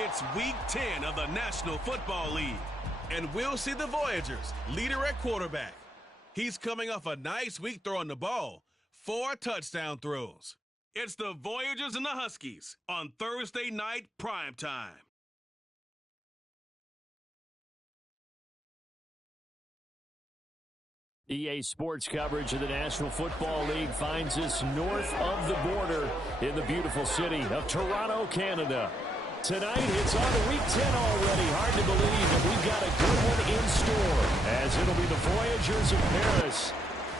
It's Week 10 of the National Football League, and we'll see the Voyagers, leader at quarterback. He's coming off a nice week throwing the ball, 4 touchdown throws. It's the Voyagers and the Huskies on Thursday night primetime. EA Sports coverage of the National Football League finds us north of the border in the beautiful city of Toronto, Canada. Tonight, it's on to Week 10 already. Hard to believe that we've got a good one in store, as it'll be the Voyagers of Paris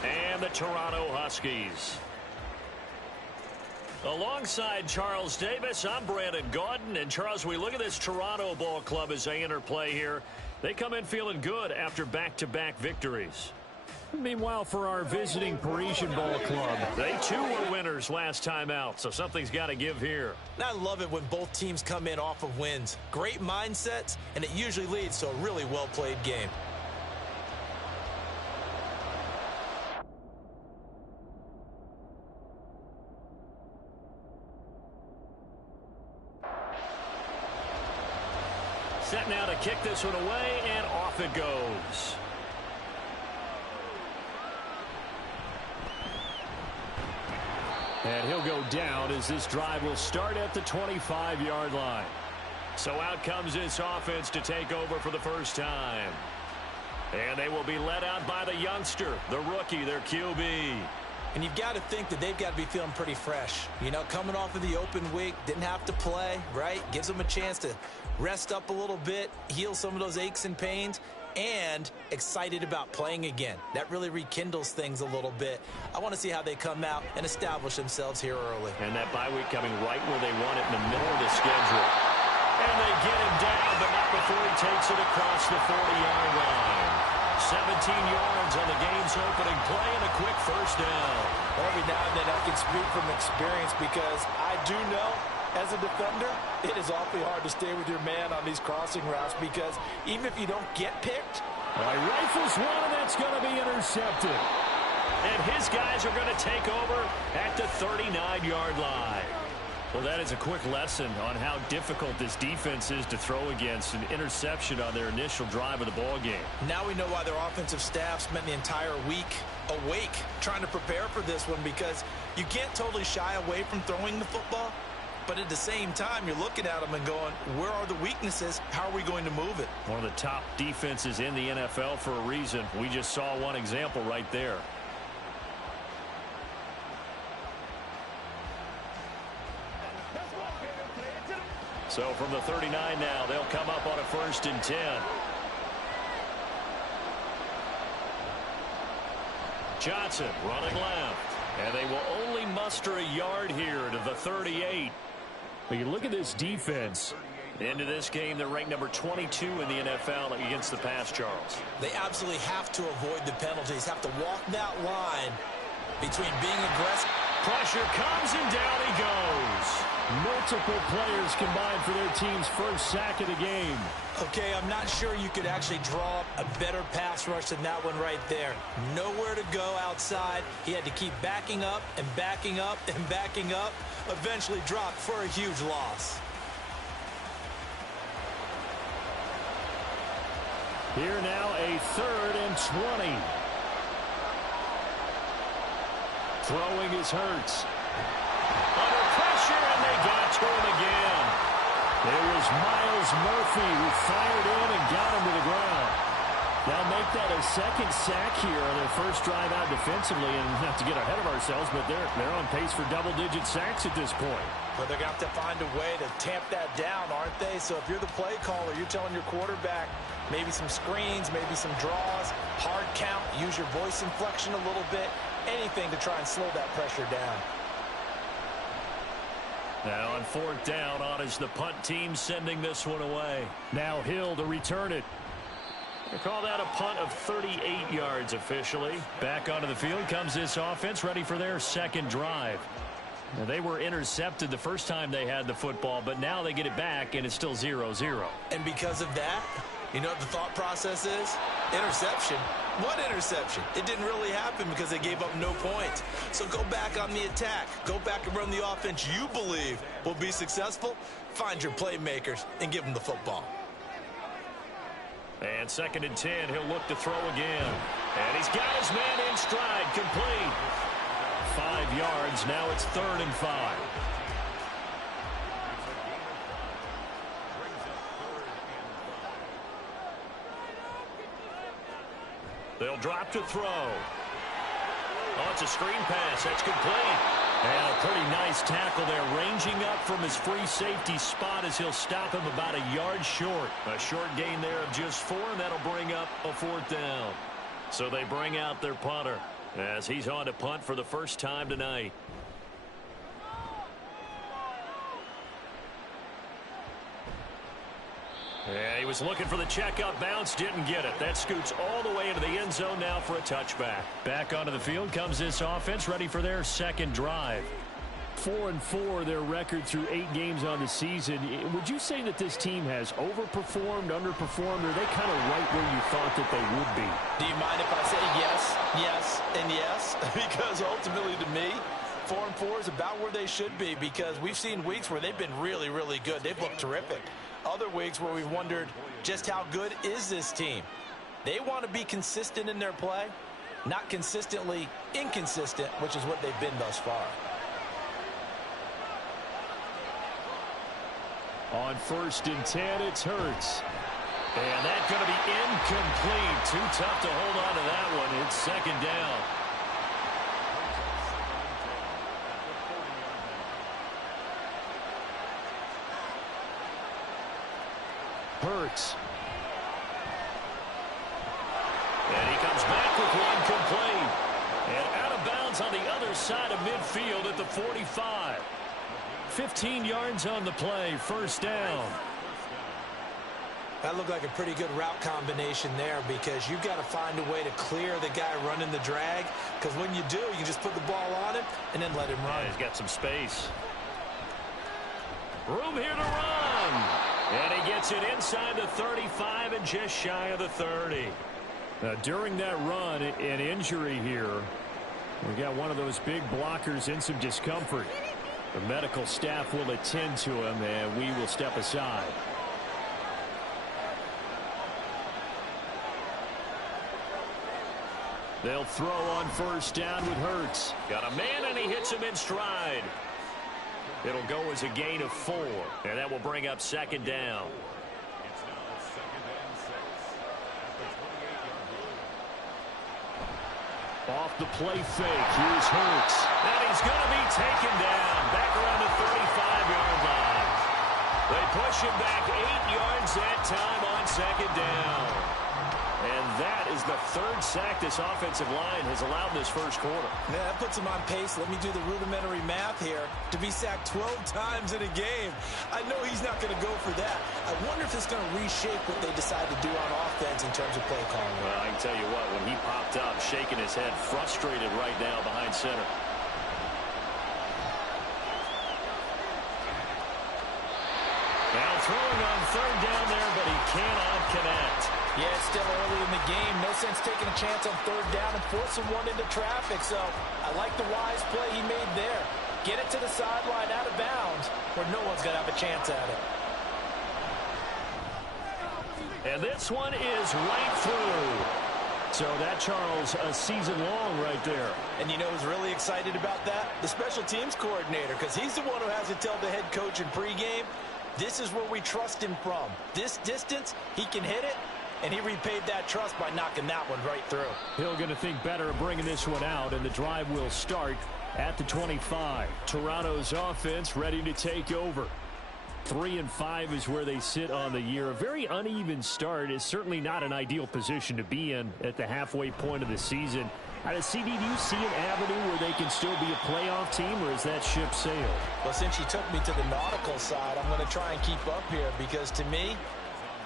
and the Toronto Huskies. Alongside Charles Davis, I'm Brandon Gaudin. And Charles, we look at this Toronto ball club as they enter play here. They come in feeling good after back-to-back victories. Meanwhile, for our visiting Parisian ball club, they too were winners last time out, so something's got to give here. I love it when both teams come in off of wins. Great mindsets, and it usually leads to a really well-played game. Set now to kick this one away, and off it goes. And he'll go down as this drive will start at the 25-yard line. So out comes this offense to take over for the first time. And they will be led out by the youngster, the rookie, their QB. And you've got to think that they've got to be feeling pretty fresh. You know, coming off of the open week, didn't have to play, right? Gives them a chance to rest up a little bit, heal some of those aches and pains, and excited about playing again. That really rekindles things a little bit. I want to see how they come out and establish themselves here early. And that bye week coming right where they want it, in the middle of the schedule. And they get him down, but not before he takes it across the 40-yard line. 17 yards on the game's opening play and a quick first down. Every now and then I can speak from experience because I do know, as a defender, it is awfully hard to stay with your man on these crossing routes because even if you don't get picked. All right, rifles one, and that's going to be intercepted. And his guys are going to take over at the 39-yard line. Well, that is a quick lesson on how difficult this defense is to throw against. An interception on their initial drive of the ball game. Now we know why their offensive staff spent the entire week awake trying to prepare for this one, because you can't totally shy away from throwing the football. But at the same time, you're looking at them and going, where are the weaknesses? How are we going to move it? One of the top defenses in the NFL for a reason. We just saw one example right there. So from the 39 now, they'll come up on a 1st and 10. Johnson running left. And they will only muster a yard here to the 38. But you look at this defense. Into this game, they're ranked number 22 in the NFL against the pass, Charles. They absolutely have to avoid the penalties, have to walk that line between being aggressive. Pressure comes, and down he goes. Multiple players combined for their team's first sack of the game. Okay, I'm not sure you could actually draw up a better pass rush than that one right there. Nowhere to go outside. He had to keep backing up and backing up and backing up. Eventually dropped for a huge loss. Here now, a 3rd and 20. Throwing is Hurts. Under pressure, and they got to him again. There was Miles Murphy who fired in and got him to the ground. They'll make that a 2nd sack here on their first drive out defensively, and not to get ahead of ourselves, but they're on pace for double-digit sacks at this point. But they're going to have to find a way to tamp that down, aren't they? So if you're the play caller, you're telling your quarterback maybe some screens, maybe some draws, hard count, use your voice inflection a little bit, anything to try and slow that pressure down. Now on 4th down, on is the punt team sending this one away. Now Hill to return it. They call that a punt of 38 yards officially. Back onto the field comes this offense, ready for their 2nd drive. Now, they were intercepted the first time they had the football, but now they get it back, and it's still 0-0. And because of that, you know what the thought process is? Interception. What interception? It didn't really happen because they gave up no points. So go back on the attack. Go back and run the offense you believe will be successful. Find your playmakers and give them the football. And 2nd and 10, he'll look to throw again. And he's got his man in stride, complete. 5 yards, now it's 3rd and 5. They'll drop to throw. Oh, it's a screen pass. That's complete. And a pretty nice tackle there, ranging up from his free safety spot as he'll stop him about a yard short. A short gain there of just 4, and that'll bring up a 4th down. So they bring out their punter as he's on to punt for the first time tonight. Yeah, he was looking for the checkup bounce, didn't get it. That scoots all the way into the end zone now for a touchback. Back onto the field comes this offense, ready for their second drive. 4-4, their record through 8 games on the season. Would you say that this team has overperformed, underperformed, or are they kind of right where you thought that they would be? Do you mind if I say yes, yes, and yes? Because ultimately to me, 4-4 is about where they should be, because we've seen weeks where they've been really, really good. They've looked terrific. Other weeks where we've wondered just how good is this team. They want to be consistent in their play, not consistently inconsistent, which is what they've been thus far. On 1st and 10, it's Hurts. And that's going to be incomplete. Too tough to hold on to that one. It's 2nd down. Hurts. And he comes back with one complete. And out of bounds on the other side of midfield at the 45. 15 yards on the play, 1st down. That looked like a pretty good route combination there, because you've got to find a way to clear the guy running the drag, because when you do, you can just put the ball on him and then let him run. Yeah, he's got some space. Room here to run. And he gets it inside the 35 and just shy of the 30. Now, during that run, an injury here. We got one of those big blockers in some discomfort. The medical staff will attend to him, and we will step aside. They'll throw on 1st down with Hurts. Got a man, and he hits him in stride. It'll go as a gain of 4, and that will bring up 2nd down. Off the play fake, here's Hurts. And he's going to be taken down, back around the 35-yard line. They push him back 8 yards that time on 2nd down. And that is the 3rd sack this offensive line has allowed in this first quarter. Yeah, that puts him on pace. Let me do the rudimentary math here. To be sacked 12 times in a game, I know he's not going to go for that. I wonder if it's going to reshape what they decide to do on offense in terms of play calling. Well, I can tell you what, when he popped up, shaking his head, frustrated right now behind center. Now throwing on 3rd down there, but he cannot connect. Yeah, it's still early in the game. No sense taking a chance on 3rd down and forcing one into traffic. So I like the wise play he made there. Get it to the sideline out of bounds where no one's going to have a chance at it. And this one is right through. So that, Charles, a season long right there. And you know who's really excited about that? The special teams coordinator, because he's the one who has to tell the head coach in pregame, this is where we trust him from. This distance, he can hit it. And he repaid that trust by knocking that one right through. He'll going to think better of bringing this one out, and the drive will start at the 25. Toronto's offense ready to take over. 3-5 is where they sit on the year. A very uneven start is certainly not an ideal position to be in at the halfway point of the season. CD, do you see an avenue where they can still be a playoff team, or is that ship sailed? Well, since you took me to the nautical side, I'm going to try and keep up here, because to me,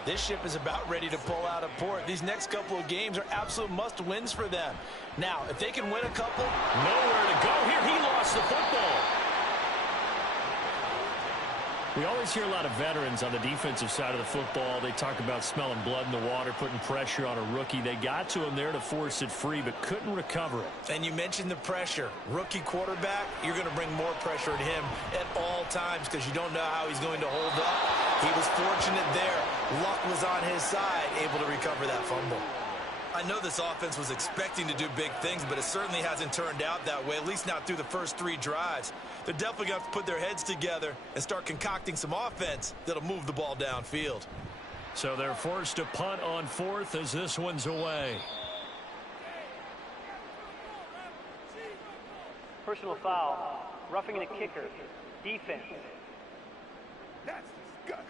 this ship is about ready to pull out of port. These next couple of games are absolute must-wins for them. Now, if they can win a couple... Nowhere to go here. He lost the football. We always hear a lot of veterans on the defensive side of the football. They talk about smelling blood in the water, putting pressure on a rookie. They got to him there to force it free, but couldn't recover it. And you mentioned the pressure. Rookie quarterback, you're going to bring more pressure to him at all times because you don't know how he's going to hold up. He was fortunate there. Luck was on his side, able to recover that fumble. I know this offense was expecting to do big things, but it certainly hasn't turned out that way, at least not through the first 3 drives. They're definitely going to have to put their heads together and start concocting some offense that'll move the ball downfield. So they're forced to punt on 4th as this one's away. Personal foul, roughing the kicker, defense. That's disgusting.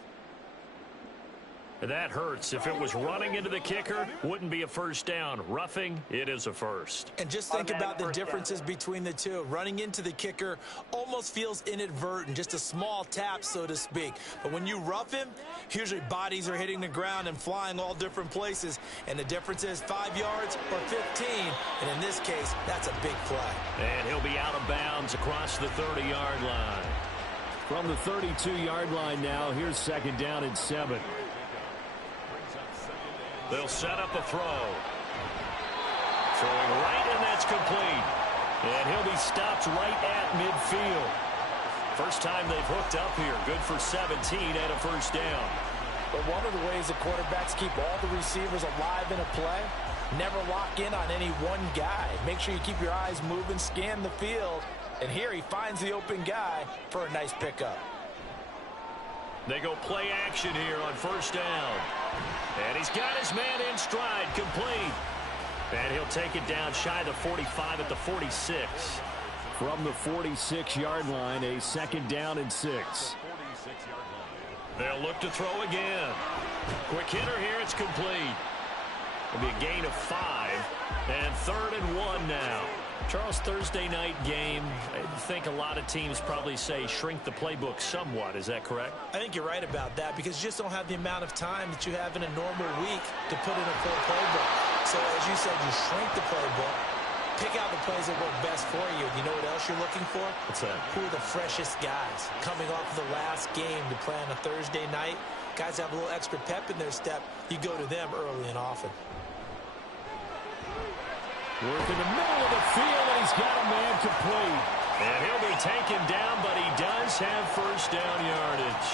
That hurts. If it was running into the kicker, wouldn't be a first down. Roughing, it is a first. And just think about the differences between the two. Running into the kicker almost feels inadvertent, just a small tap, so to speak. But when you rough him, usually bodies are hitting the ground and flying all different places. And the difference is 5 yards or 15. And in this case, that's a big play. And he'll be out of bounds across the 30-yard line. From the 32-yard line now, here's 2nd down and 7. They'll set up a throw. Throwing right, and that's complete. And he'll be stopped right at midfield. First time they've hooked up here. Good for 17 and a first down. But one of the ways the quarterbacks keep all the receivers alive in a play, never lock in on any one guy. Make sure you keep your eyes moving, scan the field. And here he finds the open guy for a nice pickup. They go play action here on first down. And he's got his man in stride, complete. And he'll take it down shy of the 45 at the 46. From the 46-yard line, a 2nd down and 6. They'll look to throw again. Quick hitter here, it's complete. It'll be a gain of 5. And 3rd and 1 now. Charles, Thursday night game, I think a lot of teams probably say shrink the playbook somewhat. Is that correct? I think you're right about that because you just don't have the amount of time that you have in a normal week to put in a full playbook. So as you said, you shrink the playbook, pick out the plays that work best for you. You know what else you're looking for? What's that? Who are the freshest guys coming off of the last game to play on a Thursday night? Guys have a little extra pep in their step. You go to them early and often. Work in the middle of the field, and he's got a man complete. And he'll be taken down, but he does have first down yardage.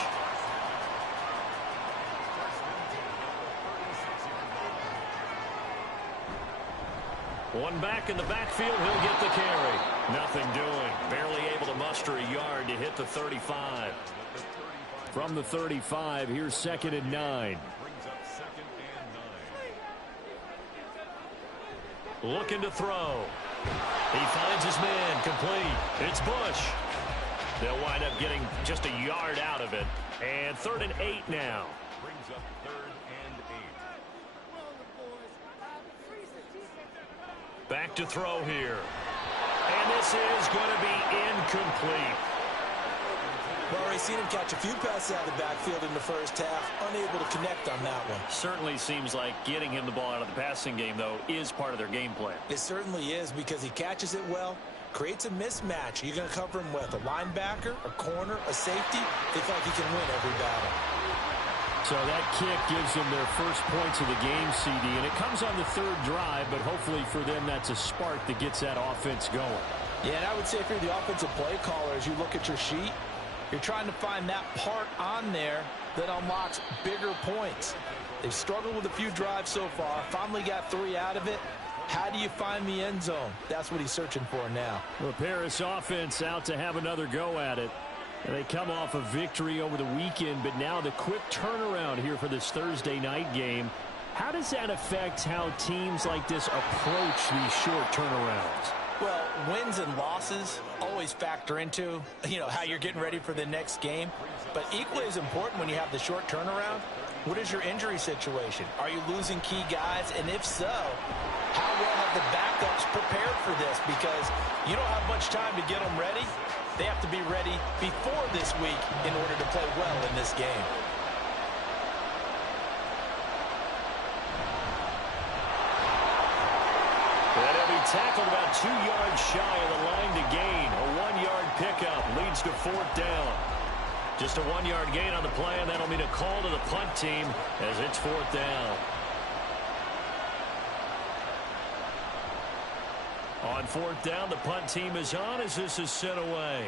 One back in the backfield, he'll get the carry. Nothing doing. Barely able to muster a yard to hit the 35. From the 35, here's 2nd and 9. Looking to throw. He finds his man, complete. It's Bush. They'll wind up getting just a yard out of it. And 3rd and 8 now. Brings up 3rd and 8. Back to throw here. And this is going to be incomplete. We've already seen him catch a few passes out of the backfield in the first half, unable to connect on that one. Certainly seems like getting him the ball out of the passing game, though, is part of their game plan. It certainly is because he catches it well, creates a mismatch. You're going to cover him with a linebacker, a corner, a safety. They feel like he can win every battle. So that kick gives them their first points of the game, CD, and it comes on the 3rd drive, but hopefully for them that's a spark that gets that offense going. Yeah, and I would say if you're the offensive play caller, as you look at your sheet, you're trying to find that part on there that unlocks bigger points. They've struggled with a few drives so far, finally got 3 out of it. How do you find the end zone? That's what he's searching for now. The Paris offense out to have another go at it. And they come off a victory over the weekend, but now the quick turnaround here for this Thursday night game. How does that affect how teams like this approach these short turnarounds? Well, wins and losses always factor into, how you're getting ready for the next game. But equally as important when you have the short turnaround, what is your injury situation? Are you losing key guys? And if so, how well have the backups prepared for this? Because you don't have much time to get them ready. They have to be ready before this week in order to play well in this game. And he'll be tackled about 2 yards shy of the line to gain. A 1-yard pickup leads to 4th down. Just a 1-yard gain on the play, and that'll mean a call to the punt team as it's 4th down. On 4th down, the punt team is on as this is sent away.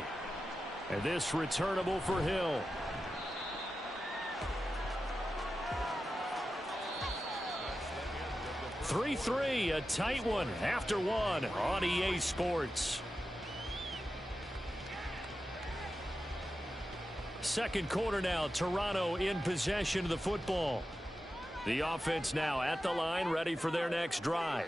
And this returnable for Hill. (3-3), a tight one after one on EA Sports. Second quarter now, Toronto in possession of the football. The offense now at the line, ready for their next drive.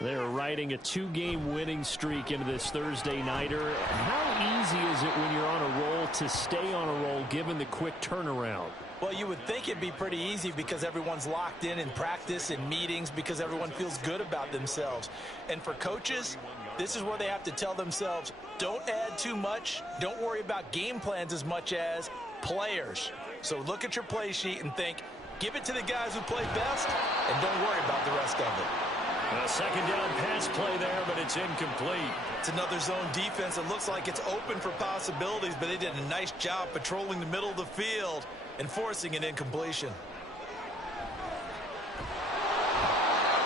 They're riding a 2-game winning streak into this Thursday nighter. How easy is it when you're on a roll to stay on a roll given the quick turnaround? Well, you would think it'd be pretty easy because everyone's locked in practice and meetings because everyone feels good about themselves. And for coaches, this is where they have to tell themselves, don't add too much. Don't worry about game plans as much as players. So look at your play sheet and think, give it to the guys who play best and don't worry about the rest of it. A second down pass play there, but it's incomplete. It's another zone defense. It looks like it's open for possibilities, but they did a nice job patrolling the middle of the field and forcing an incompletion.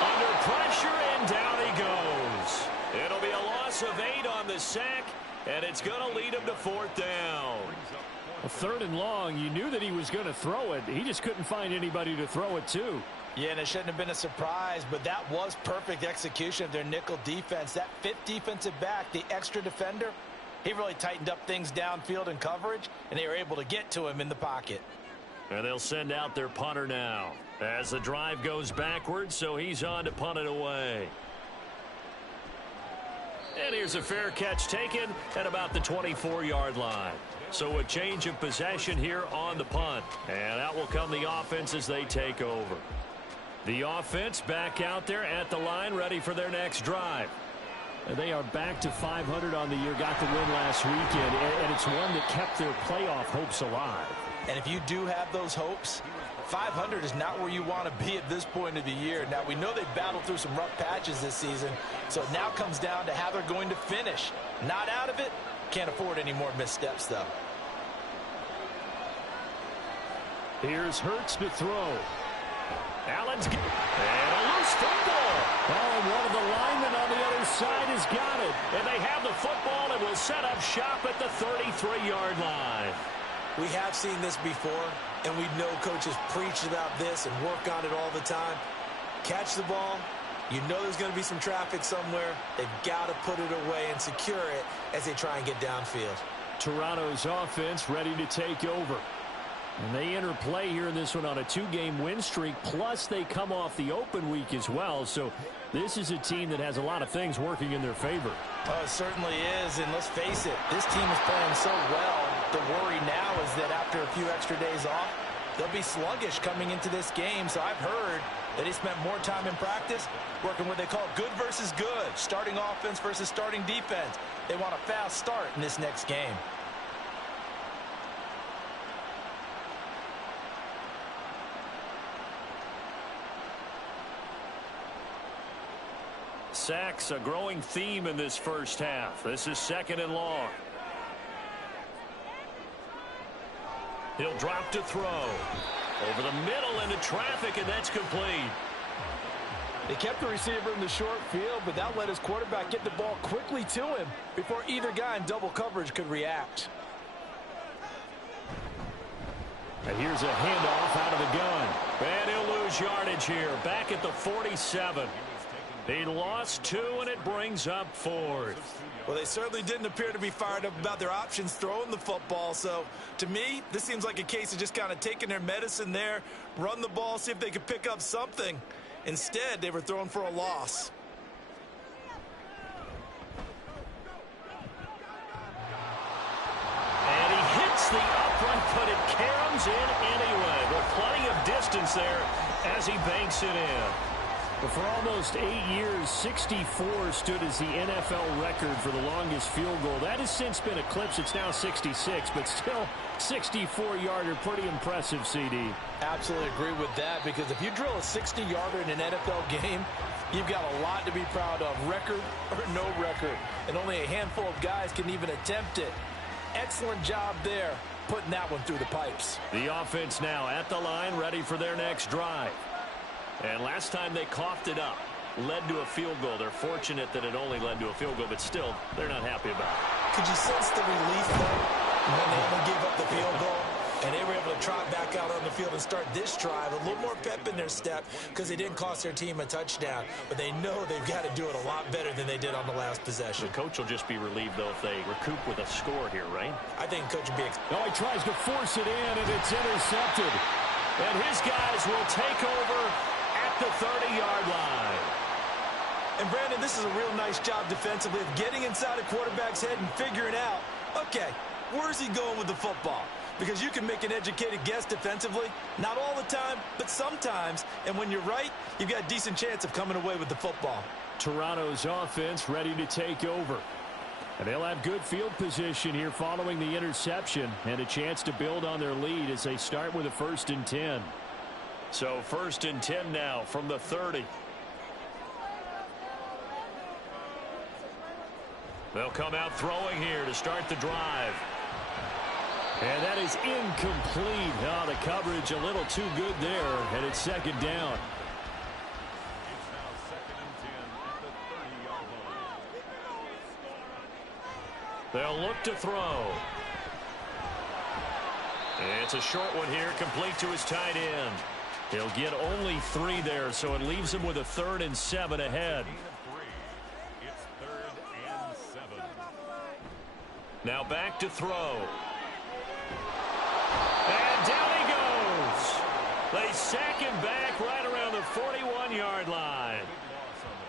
Under pressure, and down he goes. It'll be a loss of 8 on the sack, and it's going to lead him to 4th down. A 3rd and long, you knew that he was going to throw it. He just couldn't find anybody to throw it to. Yeah, and it shouldn't have been a surprise, but that was perfect execution of their nickel defense. That 5th defensive back, the extra defender, he really tightened up things downfield in coverage, and they were able to get to him in the pocket. And they'll send out their punter now as the drive goes backwards, so he's on to punt it away. And here's a fair catch taken at about the 24-yard line. So a change of possession here on the punt. And out will come the offense as they take over. The offense back out there at the line, ready for their next drive. And they are back to 500 on the year, got the win last weekend, and it's one that kept their playoff hopes alive. And if you do have those hopes, 500 is not where you want to be at this point of the year. Now, we know they battled through some rough patches this season, so it now comes down to how they're going to finish. Not out of it, can't afford any more missteps, though. Here's Hurts to throw. Allen's and a loose football. Oh, and one of the linemen on the other side has got it. And they have the football and will set up shop at the 33-yard line. We have seen this before, and we know coaches preach about this and work on it all the time. Catch the ball. You know there's going to be some traffic somewhere. They've got to put it away and secure it as they try and get downfield. Toronto's offense ready to take over. And they enter play here in this one on a 2-game win streak, plus they come off the open week as well. So this is a team that has a lot of things working in their favor. Oh, it certainly is, and let's face it, this team is playing so well. The worry now is that after a few extra days off, they'll be sluggish coming into this game. So I've heard that they spent more time in practice working what they call good versus good, starting offense versus starting defense. They want a fast start in this next game. Sacks, a growing theme in this first half. This is 2nd and long. He'll drop to throw. Over the middle into traffic, and that's complete. They kept the receiver in the short field, but that let his quarterback get the ball quickly to him before either guy in double coverage could react. And here's a handoff out of the gun. And he'll lose yardage here. Back at the 47. He lost 2, and it brings up 4th. Well, they certainly didn't appear to be fired up about their options throwing the football. So, to me, this seems like a case of just kind of taking their medicine there, run the ball, see if they could pick up something. Instead, they were throwing for a loss. And he hits the upright, but it caroms in anyway. With plenty of distance there as he banks it in. But for almost 8 years, 64 stood as the NFL record for the longest field goal. That has since been eclipsed. It's now 66, but still 64-yarder. Pretty impressive, CD. Absolutely agree with that, because if you drill a 60-yarder in an NFL game, you've got a lot to be proud of, record or no record. And only a handful of guys can even attempt it. Excellent job there putting that one through the pipes. The offense now at the line, ready for their next drive. And last time they coughed it up, led to a field goal. They're fortunate that it only led to a field goal, but still, they're not happy about it. Could you sense the relief, though, when they only gave up the field goal? And they were able to trot back out on the field and start this drive. A little more pep in their step because they didn't cost their team a touchdown. But they know they've got to do it a lot better than they did on the last possession. The coach will just be relieved, though, if they recoup with a score here, right? I think coach will be... Oh, he tries to force it in, and it's intercepted. And his guys will take over at the 30-yard line. And, Brandon, this is a real nice job defensively of getting inside a quarterback's head and figuring out, okay, where's he going with the football? Because you can make an educated guess defensively. Not all the time, but sometimes. And when you're right, you've got a decent chance of coming away with the football. Toronto's offense ready to take over. And they'll have good field position here following the interception and a chance to build on their lead as they start with a 1st and 10. So 1st and 10 now from the 30. They'll come out throwing here to start the drive. And that is incomplete. Oh, the coverage a little too good there, and it's 2nd down. It's now 2nd and 10 at the 30-yard line. They'll look to throw. It's a short one here, complete to his tight end. He'll get only 3 there, so it leaves him with a 3rd and 7 ahead. It's 3rd and 7. Now back to throw. And down he goes. They sack him back right around the 41-yard line.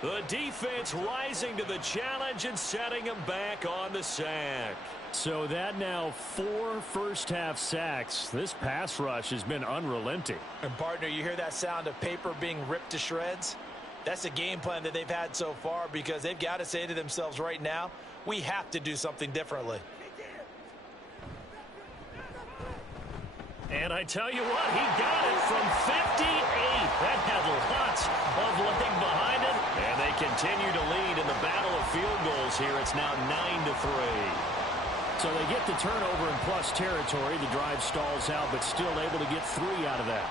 The defense rising to the challenge and setting him back on the sack. So that now 4 first-half sacks. This pass rush has been unrelenting. And, partner, you hear that sound of paper being ripped to shreds? That's the game plan that they've had so far because they've got to say to themselves right now, we have to do something differently. And I tell you what, he got it from 58. That had lots of leg behind it. And they continue to lead in the battle of field goals here. It's now 9-3. So they get the turnover in plus territory. The drive stalls out, but still able to get 3 out of that.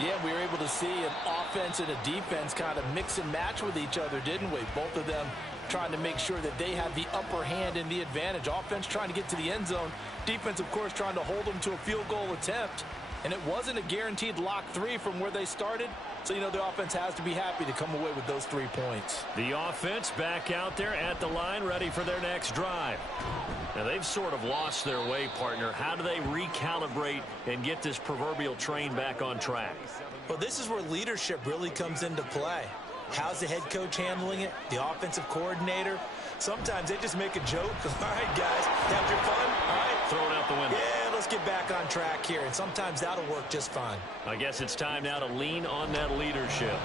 Yeah, we were able to see an offense and a defense kind of mix and match with each other, didn't we? Both of them trying to make sure that they have the upper hand and the advantage. Offense trying to get to the end zone. Defense, of course, trying to hold them to a field goal attempt. And it wasn't a guaranteed lock 3 from where they started. So, you know, the offense has to be happy to come away with those 3 points. The offense back out there at the line, ready for their next drive. Now, they've sort of lost their way, partner. How do they recalibrate and get this proverbial train back on track? Well, this is where leadership really comes into play. How's the head coach handling it? The offensive coordinator? Sometimes they just make a joke. All right, guys, have your fun. All right. Throw it out the window. Yeah, let's get back on track here. And sometimes that'll work just fine. I guess it's time now to lean on that leadership.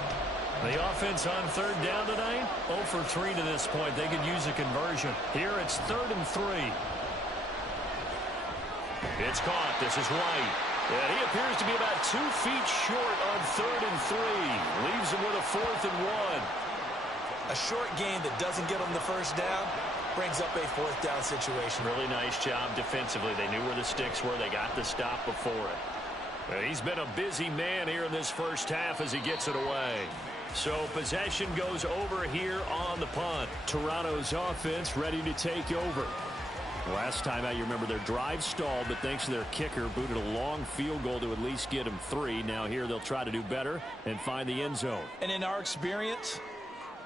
The offense on 3rd down tonight, 0 for 3 to this point. They could use a conversion. Here it's 3rd and 3. It's caught. This is White. And he appears to be about 2 feet short on 3rd and 3. Leaves him with a 4th and 1. A short gain that doesn't get them the first down brings up a 4th down situation. Really nice job defensively. They knew where the sticks were. They got the stop before it. Well, he's been a busy man here in this first half as he gets it away. So possession goes over here on the punt. Toronto's offense ready to take over. Last time out, you remember their drive stalled, but thanks to their kicker, booted a long field goal to at least get him 3. Now here they'll try to do better and find the end zone. And in our experience,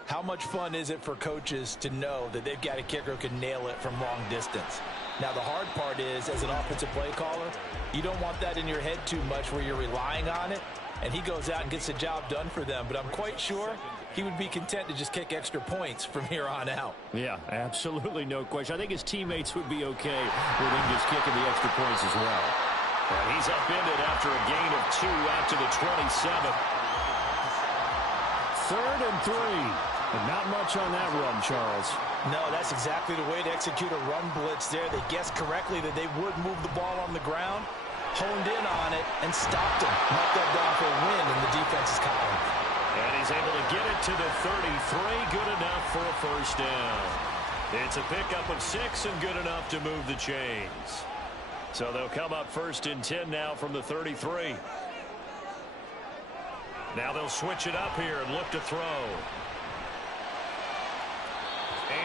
how much fun is it for coaches to know that they've got a kicker who can nail it from long distance? Now, the hard part is, as an offensive play caller, you don't want that in your head too much where you're relying on it, and he goes out and gets the job done for them. But I'm quite sure he would be content to just kick extra points from here on out. Yeah, absolutely no question. I think his teammates would be okay with him just kicking the extra points as well. And he's upended after a gain of 2 out to the 27. 3rd and 3. And not much on that run, Charles. No, that's exactly the way to execute a run blitz there. They guessed correctly that they would move the ball on the ground, honed in on it, and stopped him. Knocked that down for a win in the defense's column. And he's able to get it to the 33. Good enough for a first down. It's a pickup of 6 and good enough to move the chains. So they'll come up 1st and 10 now from the 33. Now they'll switch it up here and look to throw.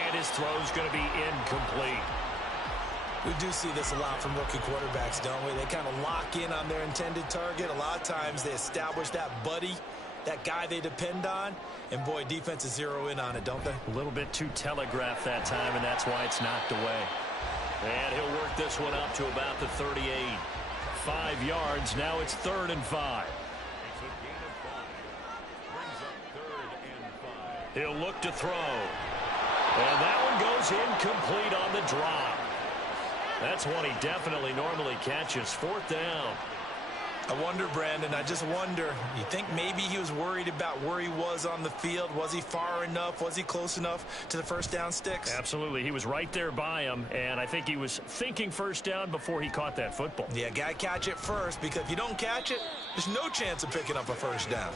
And his throw's going to be incomplete. We do see this a lot from rookie quarterbacks, don't we? They kind of lock in on their intended target. A lot of times they establish that buddy, that guy they depend on. And, boy, defenses zero in on it, don't they? A little bit too telegraphed that time, and that's why it's knocked away. And he'll work this one up to about the 38. 5 yards. Now it's 3rd and 5. It's a gain of 5. Brings up 3rd and 5. He'll look to throw. And that one goes incomplete on the drop. That's one he definitely normally catches. 4th down. I wonder, Brandon, I just wonder, you think maybe he was worried about where he was on the field? Was he far enough? Was he close enough to the first down sticks? Absolutely. He was right there by him, and I think he was thinking first down before he caught that football. Yeah, got to catch it first, because if you don't catch it, there's no chance of picking up a first down.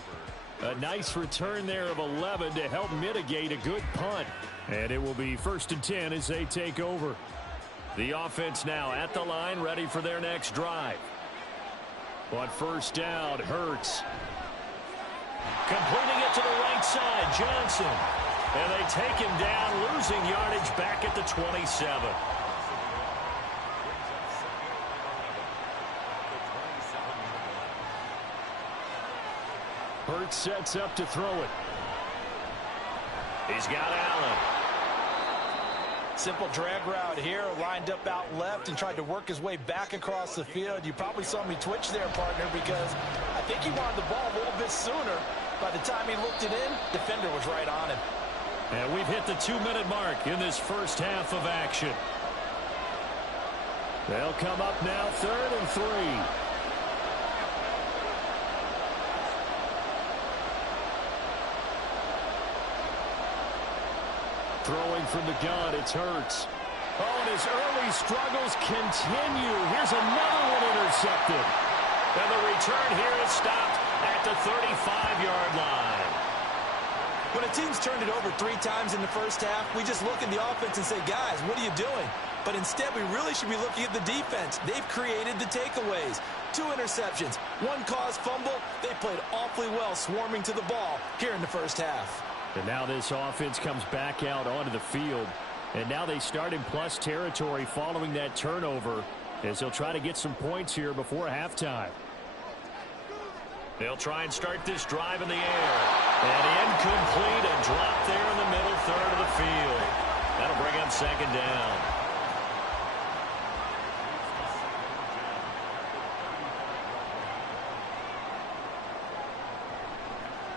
A nice return there of 11 to help mitigate a good punt. And it will be 1st and 10 as they take over. The offense now at the line, ready for their next drive. On 1st down, Hurts. Completing it to the right side, Johnson. And they take him down, losing yardage back at the 27. Hurts sets up to throw it. He's got Allen. Simple drag route here, lined up out left and tried to work his way back across the field. You probably saw me twitch there, partner, because I think he wanted the ball a little bit sooner. By the time he looked it in, defender was right on him. And we've hit the 2-minute mark in this first half of action. They'll come up now 3rd and 3. Throwing from the gun, it's Hurts. Oh, and his early struggles continue. Here's another one intercepted. And the return here is stopped at the 35-yard line. When a team's turned it over 3 times in the first half, we just look at the offense and say, guys, what are you doing? But instead, we really should be looking at the defense. They've created the takeaways. 2 interceptions, 1 caused fumble. They played awfully well swarming to the ball here in the first half. And now this offense comes back out onto the field. And now they start in plus territory following that turnover as they'll try to get some points here before halftime. They'll try and start this drive in the air. And incomplete, a drop there in the middle third of the field. That'll bring up 2nd down.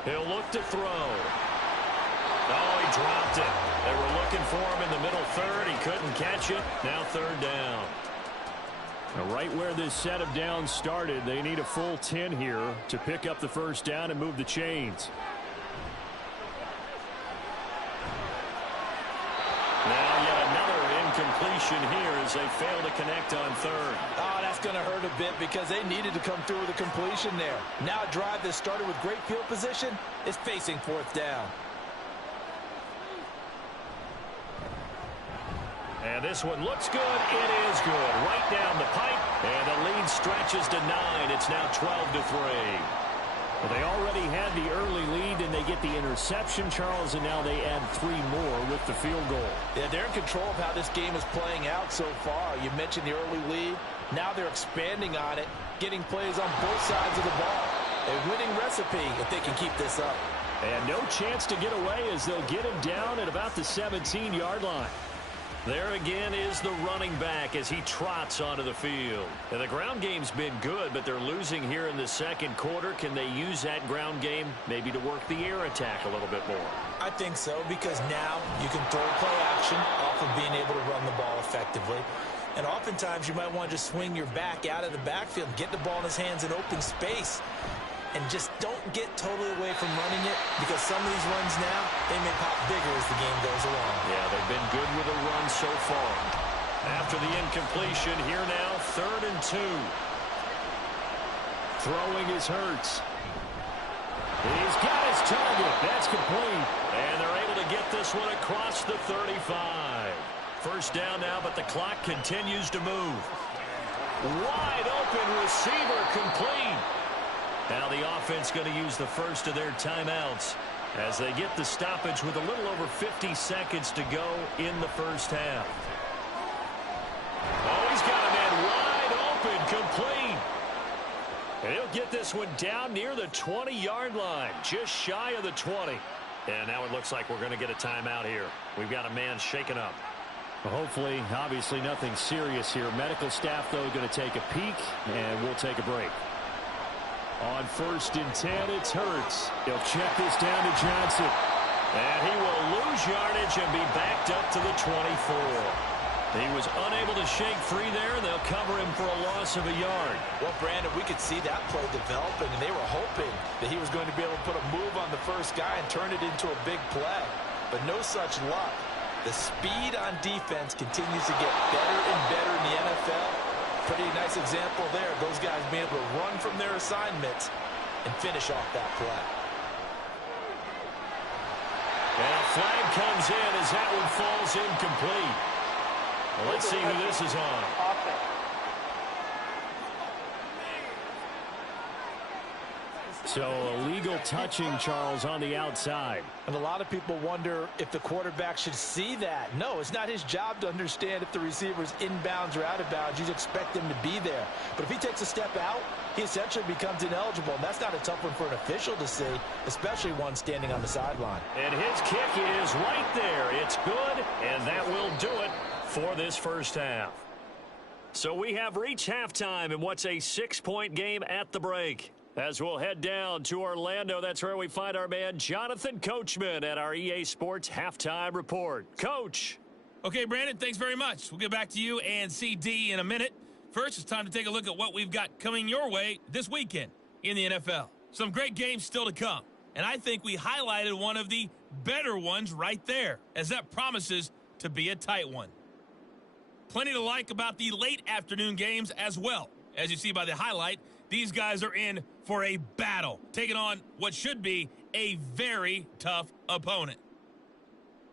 He'll look to throw. Oh, he dropped it. They were looking for him in the middle third. He couldn't catch it. Now 3rd down. Now right where this set of downs started, they need a full 10 here to pick up the first down and move the chains. Now yet another incompletion here as they fail to connect on 3rd. Oh, that's going to hurt a bit because they needed to come through with a completion there. Now a drive that started with great field position is facing 4th down. And this one looks good. It is good. Right down the pipe. And the lead stretches to 9. It's now 12-3. Well, they already had the early lead, and they get the interception, Charles, and now they add 3 more with the field goal. Yeah, they're in control of how this game is playing out so far. You mentioned the early lead. Now they're expanding on it, getting plays on both sides of the ball. A winning recipe if they can keep this up. And no chance to get away as they'll get him down at about the 17-yard line. There again is the running back as he trots onto the field. And the ground game's been good, but they're losing here in the second quarter. Can they use that ground game maybe to work the air attack a little bit more? I think so, because now you can throw play action off of being able to run the ball effectively. And oftentimes you might want to just swing your back out of the backfield, get the ball in his hands in open space. And just don't get totally away from running it, because some of these runs now, they may pop bigger as the game goes along. Yeah, they've been good with a run so far. After the incompletion, here now, 3rd and 2. Throwing is Hurts. He's got his target. That's complete. And they're able to get this one across the 35. First down now, but the clock continues to move. Wide open receiver complete. Now the offense going to use the first of their timeouts as they get the stoppage with a little over 50 seconds to go in the first half. Oh, he's got a man wide open, complete. And he'll get this one down near the 20-yard line, just shy of the 20. And now it looks like we're going to get a timeout here. We've got a man shaken up. Well, hopefully, obviously nothing serious here. Medical staff, though, going to take a peek, and we'll take a break. On 1st and 10, it's Hurts. He'll check this down to Johnson. And he will lose yardage and be backed up to the 24. He was unable to shake free there. They'll cover him for a loss of a yard. Well, Brandon, we could see that play developing, and they were hoping that he was going to be able to put a move on the first guy and turn it into a big play. But no such luck. The speed on defense continues to get better and better in the NFL. Pretty nice example there. Those guys being able to run from their assignments and finish off that play. And a flag comes in as that one falls incomplete. Well, let's see who this is on. So illegal touching, Charles, on the outside. And a lot of people wonder if the quarterback should see that. No, it's not his job to understand if the receiver's inbounds or out of bounds. You expect him to be there. But if he takes a step out, he essentially becomes ineligible. And that's not a tough one for an official to see, especially one standing on the sideline. And his kick is right there. It's good, and that will do it for this first half. So we have reached halftime in what's a 6-point game at the break. As we'll head down to Orlando, that's where we find our man Jonathan Coachman at our EA Sports Halftime Report. Coach. Okay, Brandon, thanks very much. We'll get back to you and CD in a minute. First, it's time to take a look at what we've got coming your way this weekend in the NFL. Some great games still to come, and I think we highlighted one of the better ones right there, as that promises to be a tight one. Plenty to like about the late afternoon games as well. As you see by the highlight, these guys are in for a battle, taking on what should be a very tough opponent.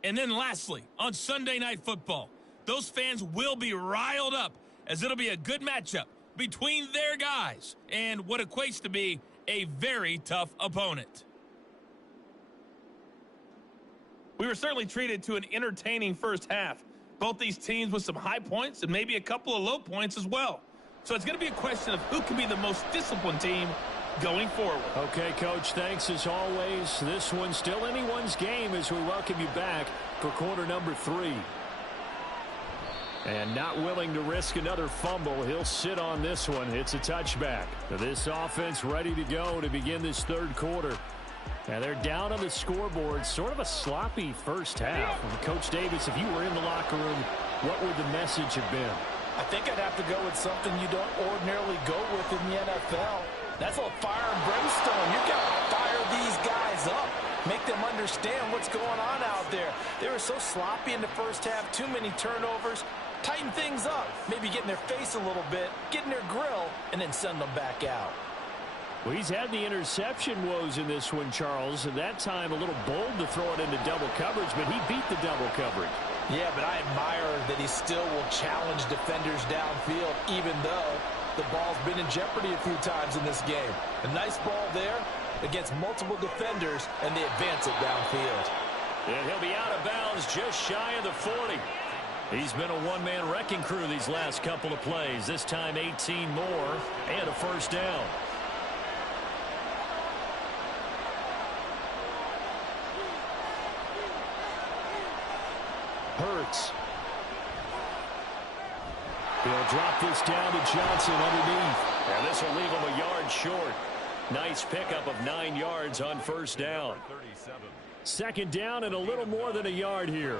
And then lastly, on Sunday Night Football, those fans will be riled up as it'll be a good matchup between their guys and what equates to be a very tough opponent. We were certainly treated to an entertaining first half. Both these teams with some high points and maybe a couple of low points as well. So it's going to be a question of who can be the most disciplined team going forward. Okay, Coach, thanks as always. This one's still anyone's game as we welcome you back for quarter number 3. And not willing to risk another fumble, he'll sit on this one. It's a touchback. This offense ready to go to begin this third quarter. Now they're down on the scoreboard, sort of a sloppy first half. And Coach Davis, if you were in the locker room, what would the message have been? I think I'd have to go with something you don't ordinarily go with in the NFL. That's a little fire and brimstone. You've got to fire these guys up. Make them understand what's going on out there. They were so sloppy in the first half, too many turnovers. Tighten things up. Maybe get in their face a little bit, get in their grill, and then send them back out. Well, he's had the interception woes in this one, Charles. At that time, a little bold to throw it into double coverage, but he beat the double coverage. Yeah, but I admire that he still will challenge defenders downfield, even though the ball's been in jeopardy a few times in this game. A nice ball there against multiple defenders, and they advance it downfield. And he'll be out of bounds just shy of the 40. He's been a one-man wrecking crew these last couple of plays. This time 18 more and a first down. Hurts. He'll drop this down to Johnson underneath. And this will leave him a yard short. Nice pickup of 9 yards on first down. Second down and a little more than a yard here.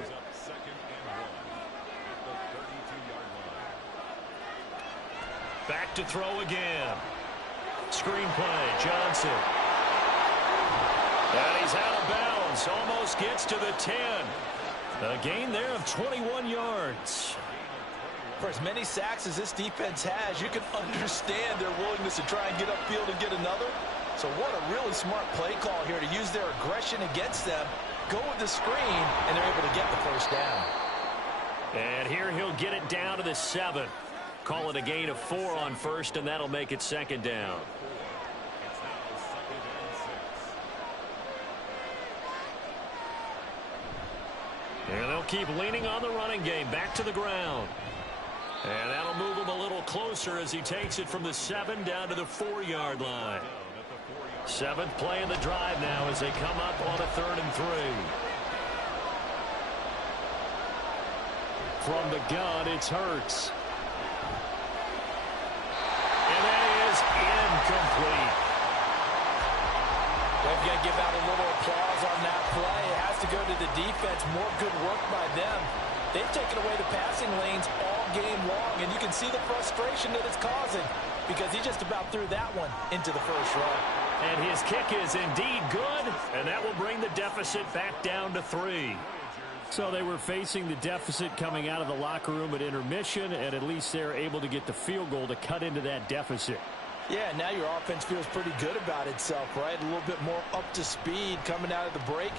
Back to throw again. Screen play, Johnson. And he's out of bounds. Almost gets to the 10. A gain there of 21 yards. For as many sacks as this defense has, you can understand their willingness to try and get upfield and get another. So what a really smart play call here to use their aggression against them, go with the screen, and they're able to get the first down. And here he'll get it down to the 7. call it a gain of 4 on first, and that'll make it second down. It's now second and 6. And they'll keep leaning on the running game. Back to the ground. And that'll move him a little closer as he takes it from the 7 down to the 4-yard line. 7th play in the drive now as they come up on a 3rd and 3. From the gun, it's Hurts. And that is incomplete. They've got to give out a little applause on that play. It has to go to the defense. More good work by them. They've taken away the passing lanes all game long, and you can see the frustration that it's causing because he just about threw that one into the first row. And his kick is indeed good, and that will bring the deficit back down to 3. So they were facing the deficit coming out of the locker room at intermission, and at least they're able to get the field goal to cut into that deficit. Yeah, now your offense feels pretty good about itself, right? A little bit more up to speed coming out of the break.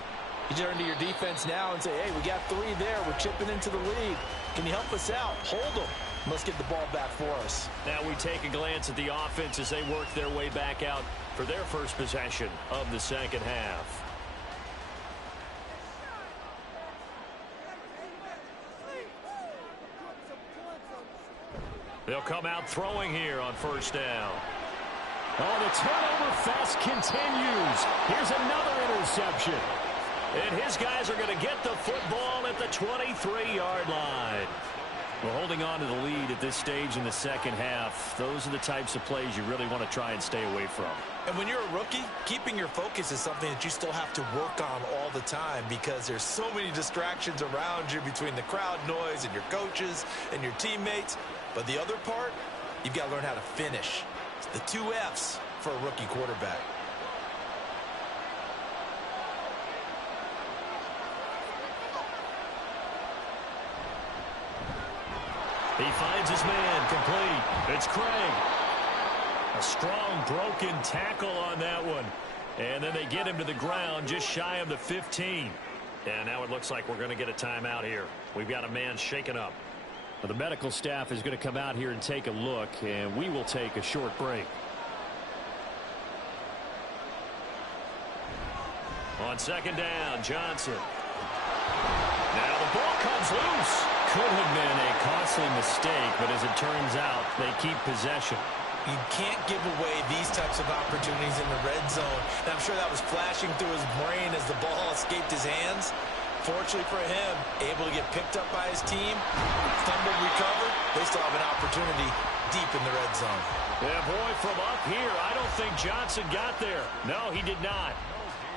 You turn to your defense now and say, hey, we got 3 there. We're chipping into the lead. Can you help us out? Hold them. Let's get the ball back for us. Now we take a glance at the offense as they work their way back out for their first possession of the second half. They'll come out throwing here on first down. Oh, the turnover fest continues. Here's another interception. And his guys are going to get the football at the 23-yard line. Well, holding on to the lead at this stage in the second half, those are the types of plays you really want to try and stay away from. And when you're a rookie, keeping your focus is something that you still have to work on all the time because there's so many distractions around you between the crowd noise and your coaches and your teammates. But the other part, you've got to learn how to finish. It's the 2 F's for a rookie quarterback. He finds his man, complete. It's Craig. A strong broken tackle on that one. And then they get him to the ground just shy of the 15. And now it looks like we're going to get a timeout here. We've got a man shaken up. Well, the medical staff is going to come out here and take a look, and we will take a short break. On second down, Johnson. Now the ball comes loose. Could have been a costly mistake, but as it turns out, they keep possession. You can't give away these types of opportunities in the red zone. And I'm sure that was flashing through his brain as the ball escaped his hands. Fortunately for him, able to get picked up by his team, stumbled, recovered. They still have an opportunity deep in the red zone. Yeah, boy, from up here, I don't think Johnson got there. No, he did not.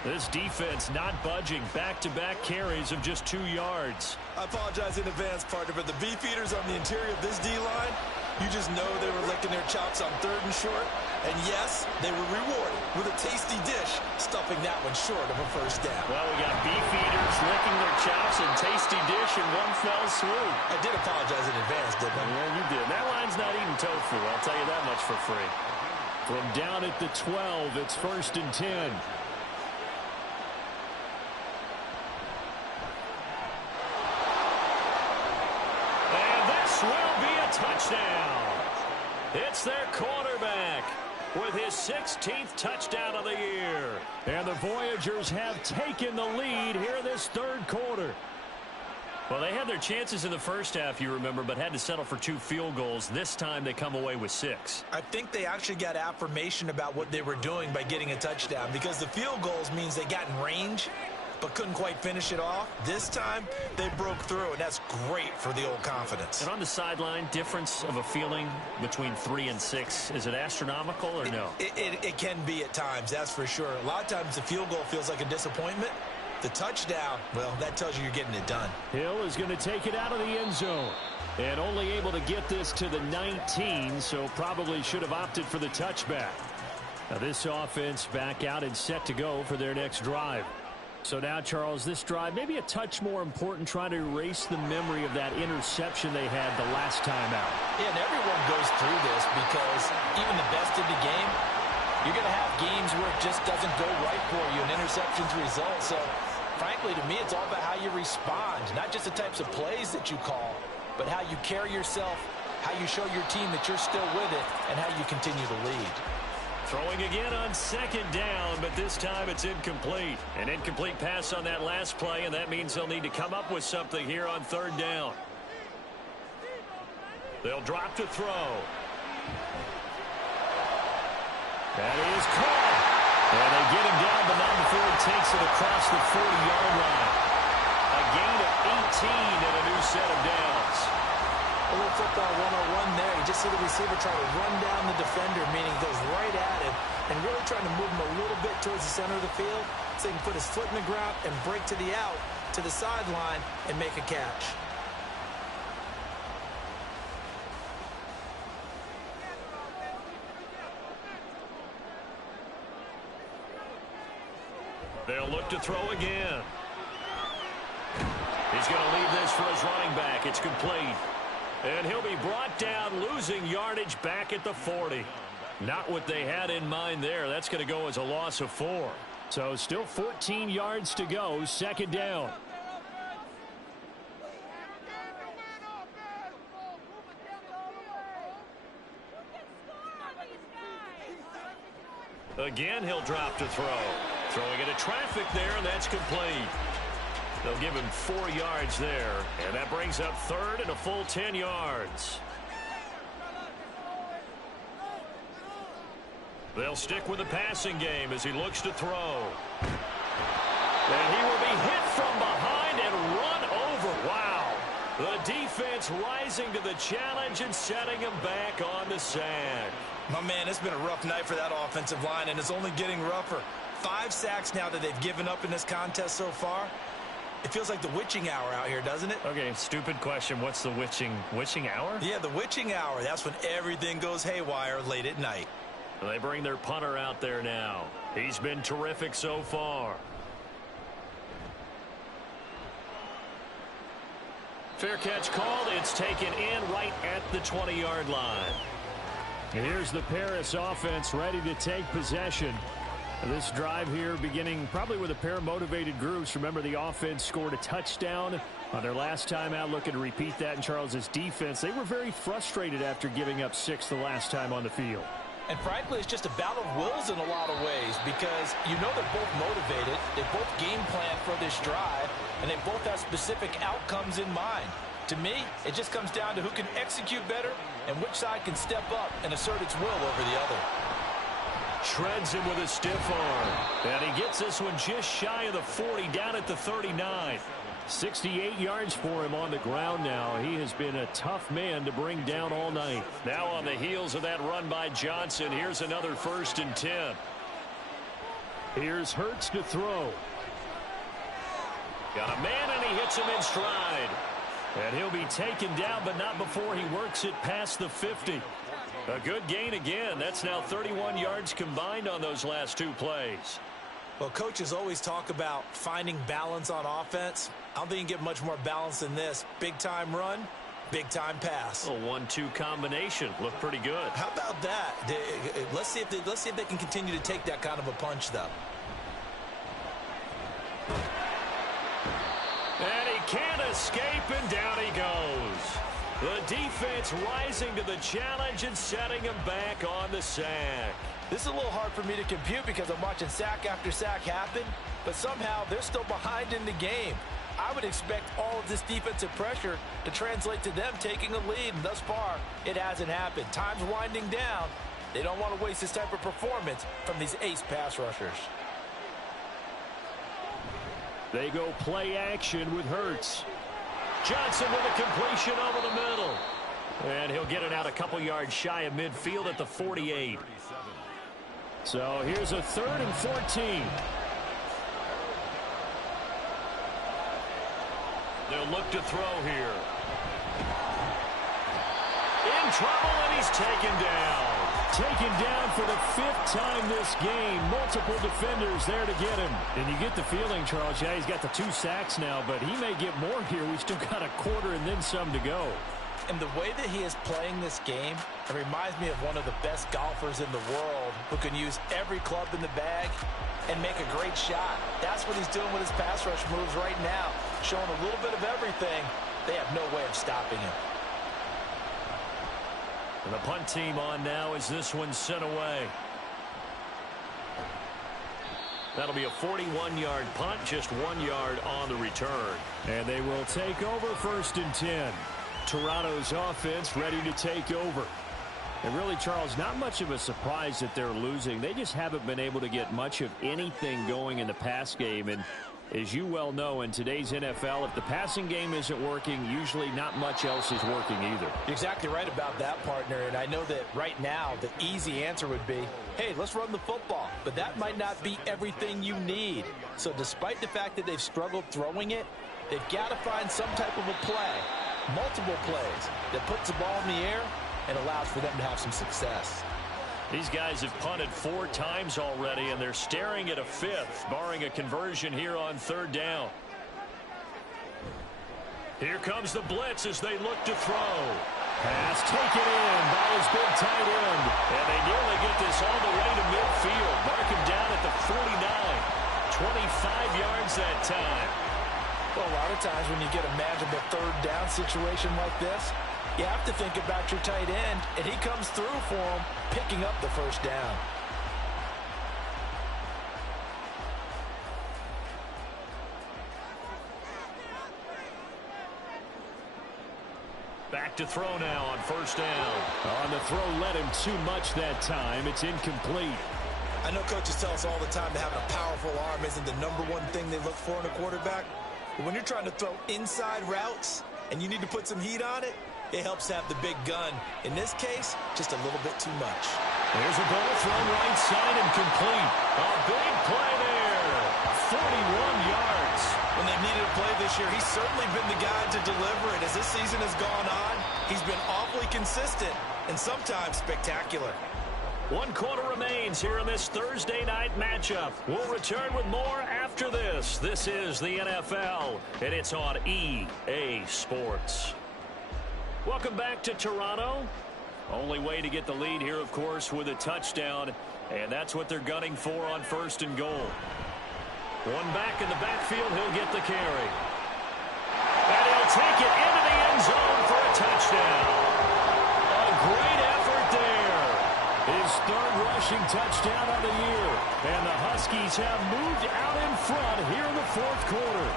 This defense not budging. Back-to-back carries of just 2 yards. I apologize in advance, partner, but the beefeaters on the interior of this D-line, you just know they were licking their chops on 3rd and short. And yes, they were rewarded with a tasty dish, stuffing that one short of a first down. Well, we got beefeaters licking their chops and tasty dish in one fell swoop. I did apologize in advance, didn't I? Yeah, you did. That line's not eating tofu. I'll tell you that much for free. From down at the 12, it's 1st and 10. Will be a touchdown. It's their quarterback with his 16th touchdown of the year. And the Voyagers have taken the lead here this 3rd quarter. Well, they had their chances in the first half, you remember, but had to settle for 2 field goals. This time they come away with 6. I think they actually got affirmation about what they were doing by getting a touchdown because the field goals means they got in range but couldn't quite finish it off. This time, they broke through, and that's great for the old confidence. And on the sideline, difference of a feeling between 3 and 6, is it astronomical or no? It can be at times, that's for sure. A lot of times the field goal feels like a disappointment. The touchdown, well, that tells you you're getting it done. Hill is going to take it out of the end zone. And only able to get this to the 19, so probably should have opted for the touchback. Now this offense back out and set to go for their next drive. So now, Charles, this drive maybe a touch more important, trying to erase the memory of that interception they had the last time out. Yeah, and everyone goes through this because even the best in the game, you're going to have games where it just doesn't go right for you, and interceptions result. So, frankly, to me, it's all about how you respond, not just the types of plays that you call, but how you carry yourself how you show your team that you're still with it, and how you continue to lead. Throwing again on second down, but this time it's incomplete. An incomplete pass on that last play, and that means they'll need to come up with something here on third down. They'll drop to throw. That is caught. And they get him down, but not before he takes it across the 40-yard line. A gain of 18 and a new set of downs. A little football 101 there. You just see the receiver try to run down the defender, meaning goes right at him, and really trying to move him a little bit towards the center of the field so he can put his foot in the ground and break to the out, to the sideline, and make a catch. They'll look to throw again. He's going to leave this for his running back. It's complete. And he'll be brought down, losing yardage back at the 40. Not what they had in mind there. That's going to go as a loss of 4. So still 14 yards to go, second down. Again, he'll drop to throw. Throwing into traffic there, and that's complete. They'll give him 4 yards there, and that brings up third and a full 10 yards. They'll stick with the passing game as he looks to throw. And he will be hit from behind and run over. Wow. The defense rising to the challenge and setting him back on the sack. My man, it's been a rough night for that offensive line, and it's only getting rougher. 5 sacks now that they've given up in this contest so far. It feels like the witching hour out here, doesn't it? Okay, stupid question. What's the witching hour? Yeah, the witching hour. That's when everything goes haywire late at night. They bring their punter out there now. He's been terrific so far. Fair catch called. It's taken in right at the 20-yard line. Here's the Paris offense ready to take possession. This drive here beginning probably with a pair of motivated groups. Remember, the offense scored a touchdown on their last time out, looking to repeat that in Charles's defense. They were very frustrated after giving up 6 the last time on the field. And frankly, it's just a battle of wills in a lot of ways because you know they're both motivated. They both game plan for this drive, and they both have specific outcomes in mind. To me, it just comes down to who can execute better and which side can step up and assert its will over the other. Shreds him with a stiff arm. And he gets this one just shy of the 40, down at the 39. 68 yards for him on the ground now. He has been a tough man to bring down all night. Now on the heels of that run by Johnson, here's another 1st and 10. Here's Hurts to throw. Got a man, and he hits him in stride. And he'll be taken down, but not before he works it past the 50. A good gain again. That's now 31 yards combined on those last 2 plays. Well, coaches always talk about finding balance on offense. I don't think you can get much more balance than this. Big-time run, big-time pass. A 1-2 combination. Looked pretty good. How about that? Let's see if they can continue to take that kind of a punch, though. And he can't escape, and down he goes. The defense rising to the challenge and setting him back on the sack. This is a little hard for me to compute because I'm watching sack after sack happen, but somehow they're still behind in the game. I would expect all of this defensive pressure to translate to them taking a lead, and thus far, it hasn't happened. Time's winding down. They don't want to waste this type of performance from these ace pass rushers. They go play action with Hurts. Johnson with a completion over the middle. And he'll get it out a couple yards shy of midfield at the 48. So here's a 3rd and 14. They'll look to throw here. In trouble, and he's taken down. Taken down for the 5th time this game. Multiple defenders there to get him. And you get the feeling, Charles, yeah, he's got the 2 sacks now, but he may get more here. We still got a quarter and then some to go. And the way that he is playing this game, it reminds me of one of the best golfers in the world who can use every club in the bag and make a great shot. That's what he's doing with his pass rush moves right now, showing a little bit of everything. They have no way of stopping him. And the punt team on now as this one's sent away. That'll be a 41-yard punt, just 1 yard on the return. And they will take over 1st and 10. Toronto's offense ready to take over. And really, Charles, not much of a surprise that they're losing. They just haven't been able to get much of anything going in the pass game. And as you well know, in today's NFL, if the passing game isn't working, usually not much else is working either. You're exactly right about that, partner. And I know that right now the easy answer would be, hey, let's run the football. But that might not be everything you need. So despite the fact that they've struggled throwing it, they've got to find some type of a play, multiple plays, that puts the ball in the air and allows for them to have some success. These guys have punted 4 times already, and they're staring at a 5th, barring a conversion here on 3rd down. Here comes the blitz as they look to throw. Pass taken in by his big tight end. And they nearly get this all the way to midfield. Mark him down at the 49. 25 yards that time. Well, a lot of times when you get a manageable 3rd down situation like this, you have to think about your tight end, and he comes through for him, picking up the 1st down. Back to throw now on 1st down. On the throw, led him too much that time. It's incomplete. I know coaches tell us all the time that having a powerful arm isn't the #1 thing they look for in a quarterback. But when you're trying to throw inside routes and you need to put some heat on it, it helps have the big gun. In this case, just a little bit too much. There's a ball thrown right side and complete. A big play there. 41 yards. When they needed a play this year, he's certainly been the guy to deliver it. As this season has gone on, he's been awfully consistent and sometimes spectacular. 1 quarter remains here in this Thursday night matchup. We'll return with more after this. This is the NFL, and it's on EA Sports. Welcome back to Toronto. Only way to get the lead here, of course, with a touchdown, and that's what they're gunning for on 1st and goal. One back in the backfield, he'll get the carry. And he'll take it into the end zone for a touchdown. A great effort there. His 3rd rushing touchdown of the year. And the Huskies have moved out in front here in the 4th quarter.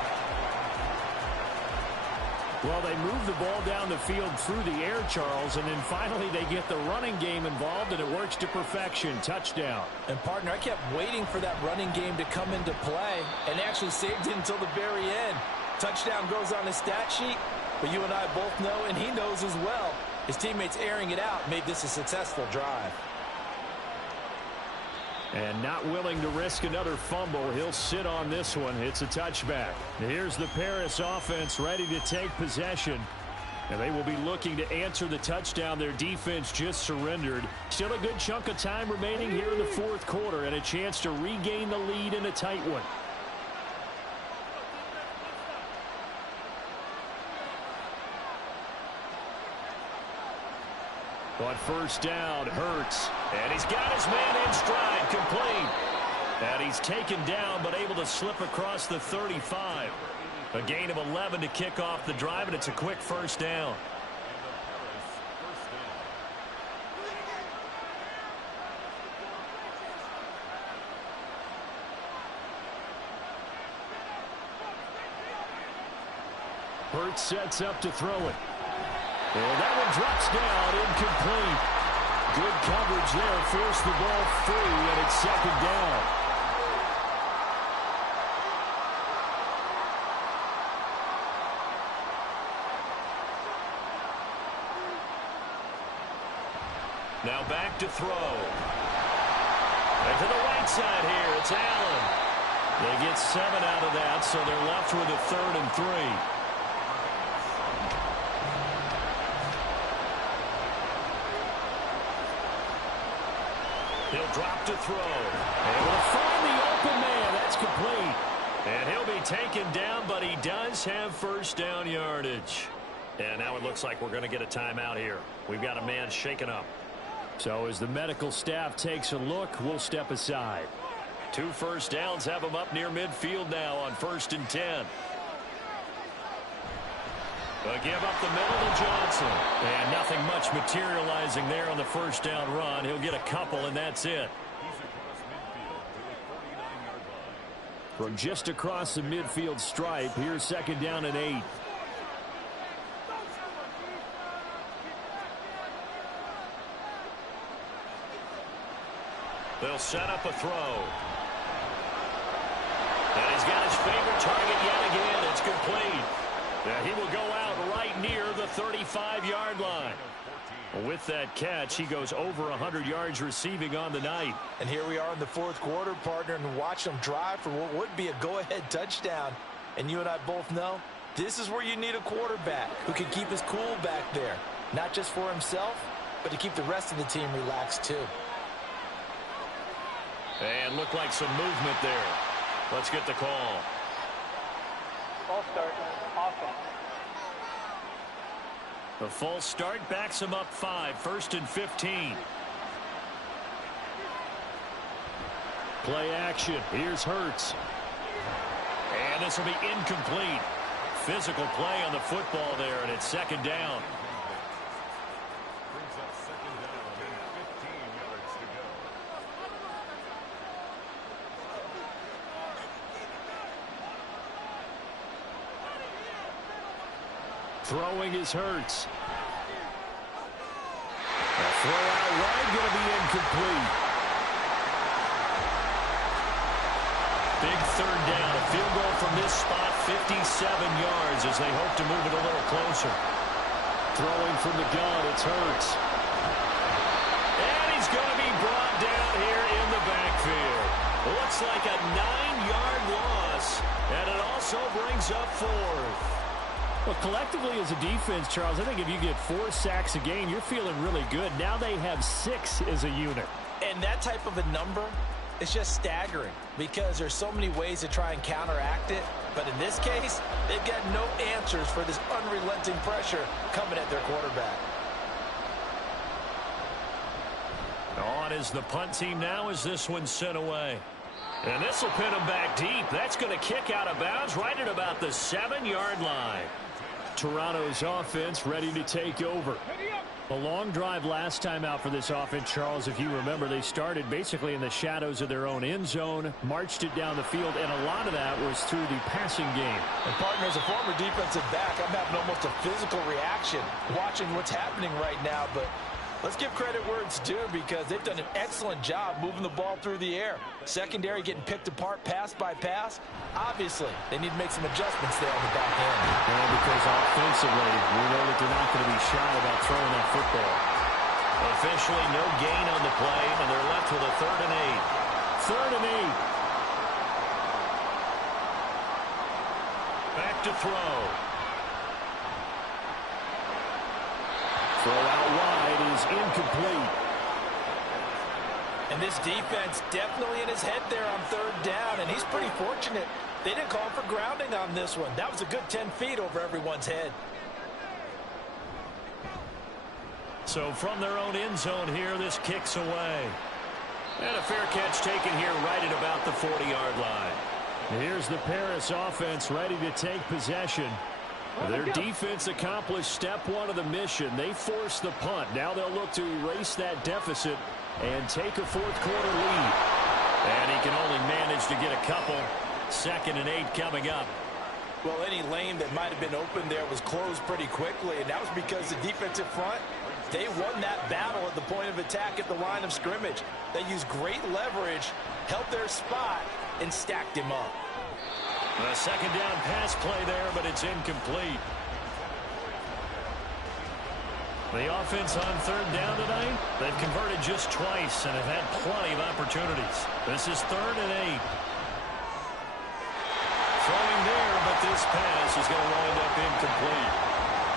Well, they move the ball down the field through the air, Charles, and then finally they get the running game involved, and it works to perfection. Touchdown. And, partner, I kept waiting for that running game to come into play and actually saved it until the very end. Touchdown goes on his stat sheet, but you and I both know, and he knows as well, his teammates airing it out made this a successful drive. And not willing to risk another fumble, he'll sit on this one. It's a touchback. Here's the Paris offense ready to take possession. And they will be looking to answer the touchdown their defense just surrendered. Still a good chunk of time remaining here in the 4th quarter and a chance to regain the lead in a tight one. On 1st down, Hurts. And he's got his man in stride, complete. And he's taken down, but able to slip across the 35. A gain of 11 to kick off the drive, and it's a quick 1st down. Hurts sets up to throw it. And that one drops down, incomplete. Good coverage there, forced the ball free, and it's 2nd down. Now back to throw. And to the right side here, it's Allen. They get 7 out of that, so they're left with a 3rd and 3. He'll drop to throw. Able to find the open man. That's complete. And he'll be taken down, but he does have 1st down yardage. And now it looks like we're going to get a timeout here. We've got a man shaken up. So as the medical staff takes a look, we'll step aside. 2 1st downs have him up near midfield now on 1st and 10. But give up the middle to Johnson. And nothing much materializing there on the first down run. He'll get a couple, and that's it. From just across the midfield stripe, here's second down and 8. They'll set up a throw. And he's got his favorite target yet again. It's complete. Now he will go out right near the 35-yard line. With that catch, he goes over 100 yards receiving on the night. And here we are in the fourth quarter, partner, and watch them drive for what would be a go-ahead touchdown. And you and I both know this is where you need a quarterback who can keep his cool back there. Not just for himself, but to keep the rest of the team relaxed too. And looked like some movement there. Let's get the call. False start, offense. The false start backs him up 5, 1st and 15. Play action. Here's Hurts. And this will be incomplete. Physical play on the football there, and it's second down. Brings up second down and 15 yards to go. Throwing is Hurts. The throw out wide going to be incomplete. Big third down. A field goal from this spot, 57 yards as they hope to move it a little closer. Throwing from the gun, it's Hurts. And he's going to be brought down here in the backfield. Looks like a 9-yard loss, and it also brings up 4th. Well, collectively as a defense, Charles, I think if you get 4 sacks a game, you're feeling really good. Now they have 6 as a unit. And that type of a number is just staggering because there's so many ways to try and counteract it. But in this case, they've got no answers for this unrelenting pressure coming at their quarterback. On is the punt team now as this one's sent away. And this will pin him back deep. That's going to kick out of bounds right at about the 7-yard line. Toronto's offense ready to take over. A long drive last time out for this offense, Charles. If you remember, they started basically in the shadows of their own end zone, marched it down the field, and a lot of that was through the passing game. And partner, as a former defensive back, I'm having almost a physical reaction watching what's happening right now. But let's give credit where it's due because they've done an excellent job moving the ball through the air. Secondary getting picked apart pass by pass. Obviously, they need to make some adjustments there on the back end. And because offensively, we know that they're not going to be shy about throwing that football. Officially, no gain on the play, and they're left with a 3rd and 8. 3rd and 8. Back to throw. Throw out wide is incomplete. And this defense definitely in his head there on 3rd down, and he's pretty fortunate. They didn't call for grounding on this one. That was a good 10 feet over everyone's head. So from their own end zone here, this kicks away. And a fair catch taken here right at about the 40-yard line. Here's the Paris offense ready to take possession. Their defense accomplished step 1 of the mission. They forced the punt. Now they'll look to erase that deficit and take a 4th quarter lead. And he can only manage to get a couple. 2nd and 8 coming up. Well, any lane that might have been open there was closed pretty quickly, and that was because the defensive front, they won that battle at the point of attack at the line of scrimmage. They used great leverage, held their spot, and stacked him up. A 2nd down pass play there, but it's incomplete. The offense on 3rd down tonight, they've converted just twice and have had plenty of opportunities. This is 3rd and 8. Throwing there, but this pass is going to wind up incomplete.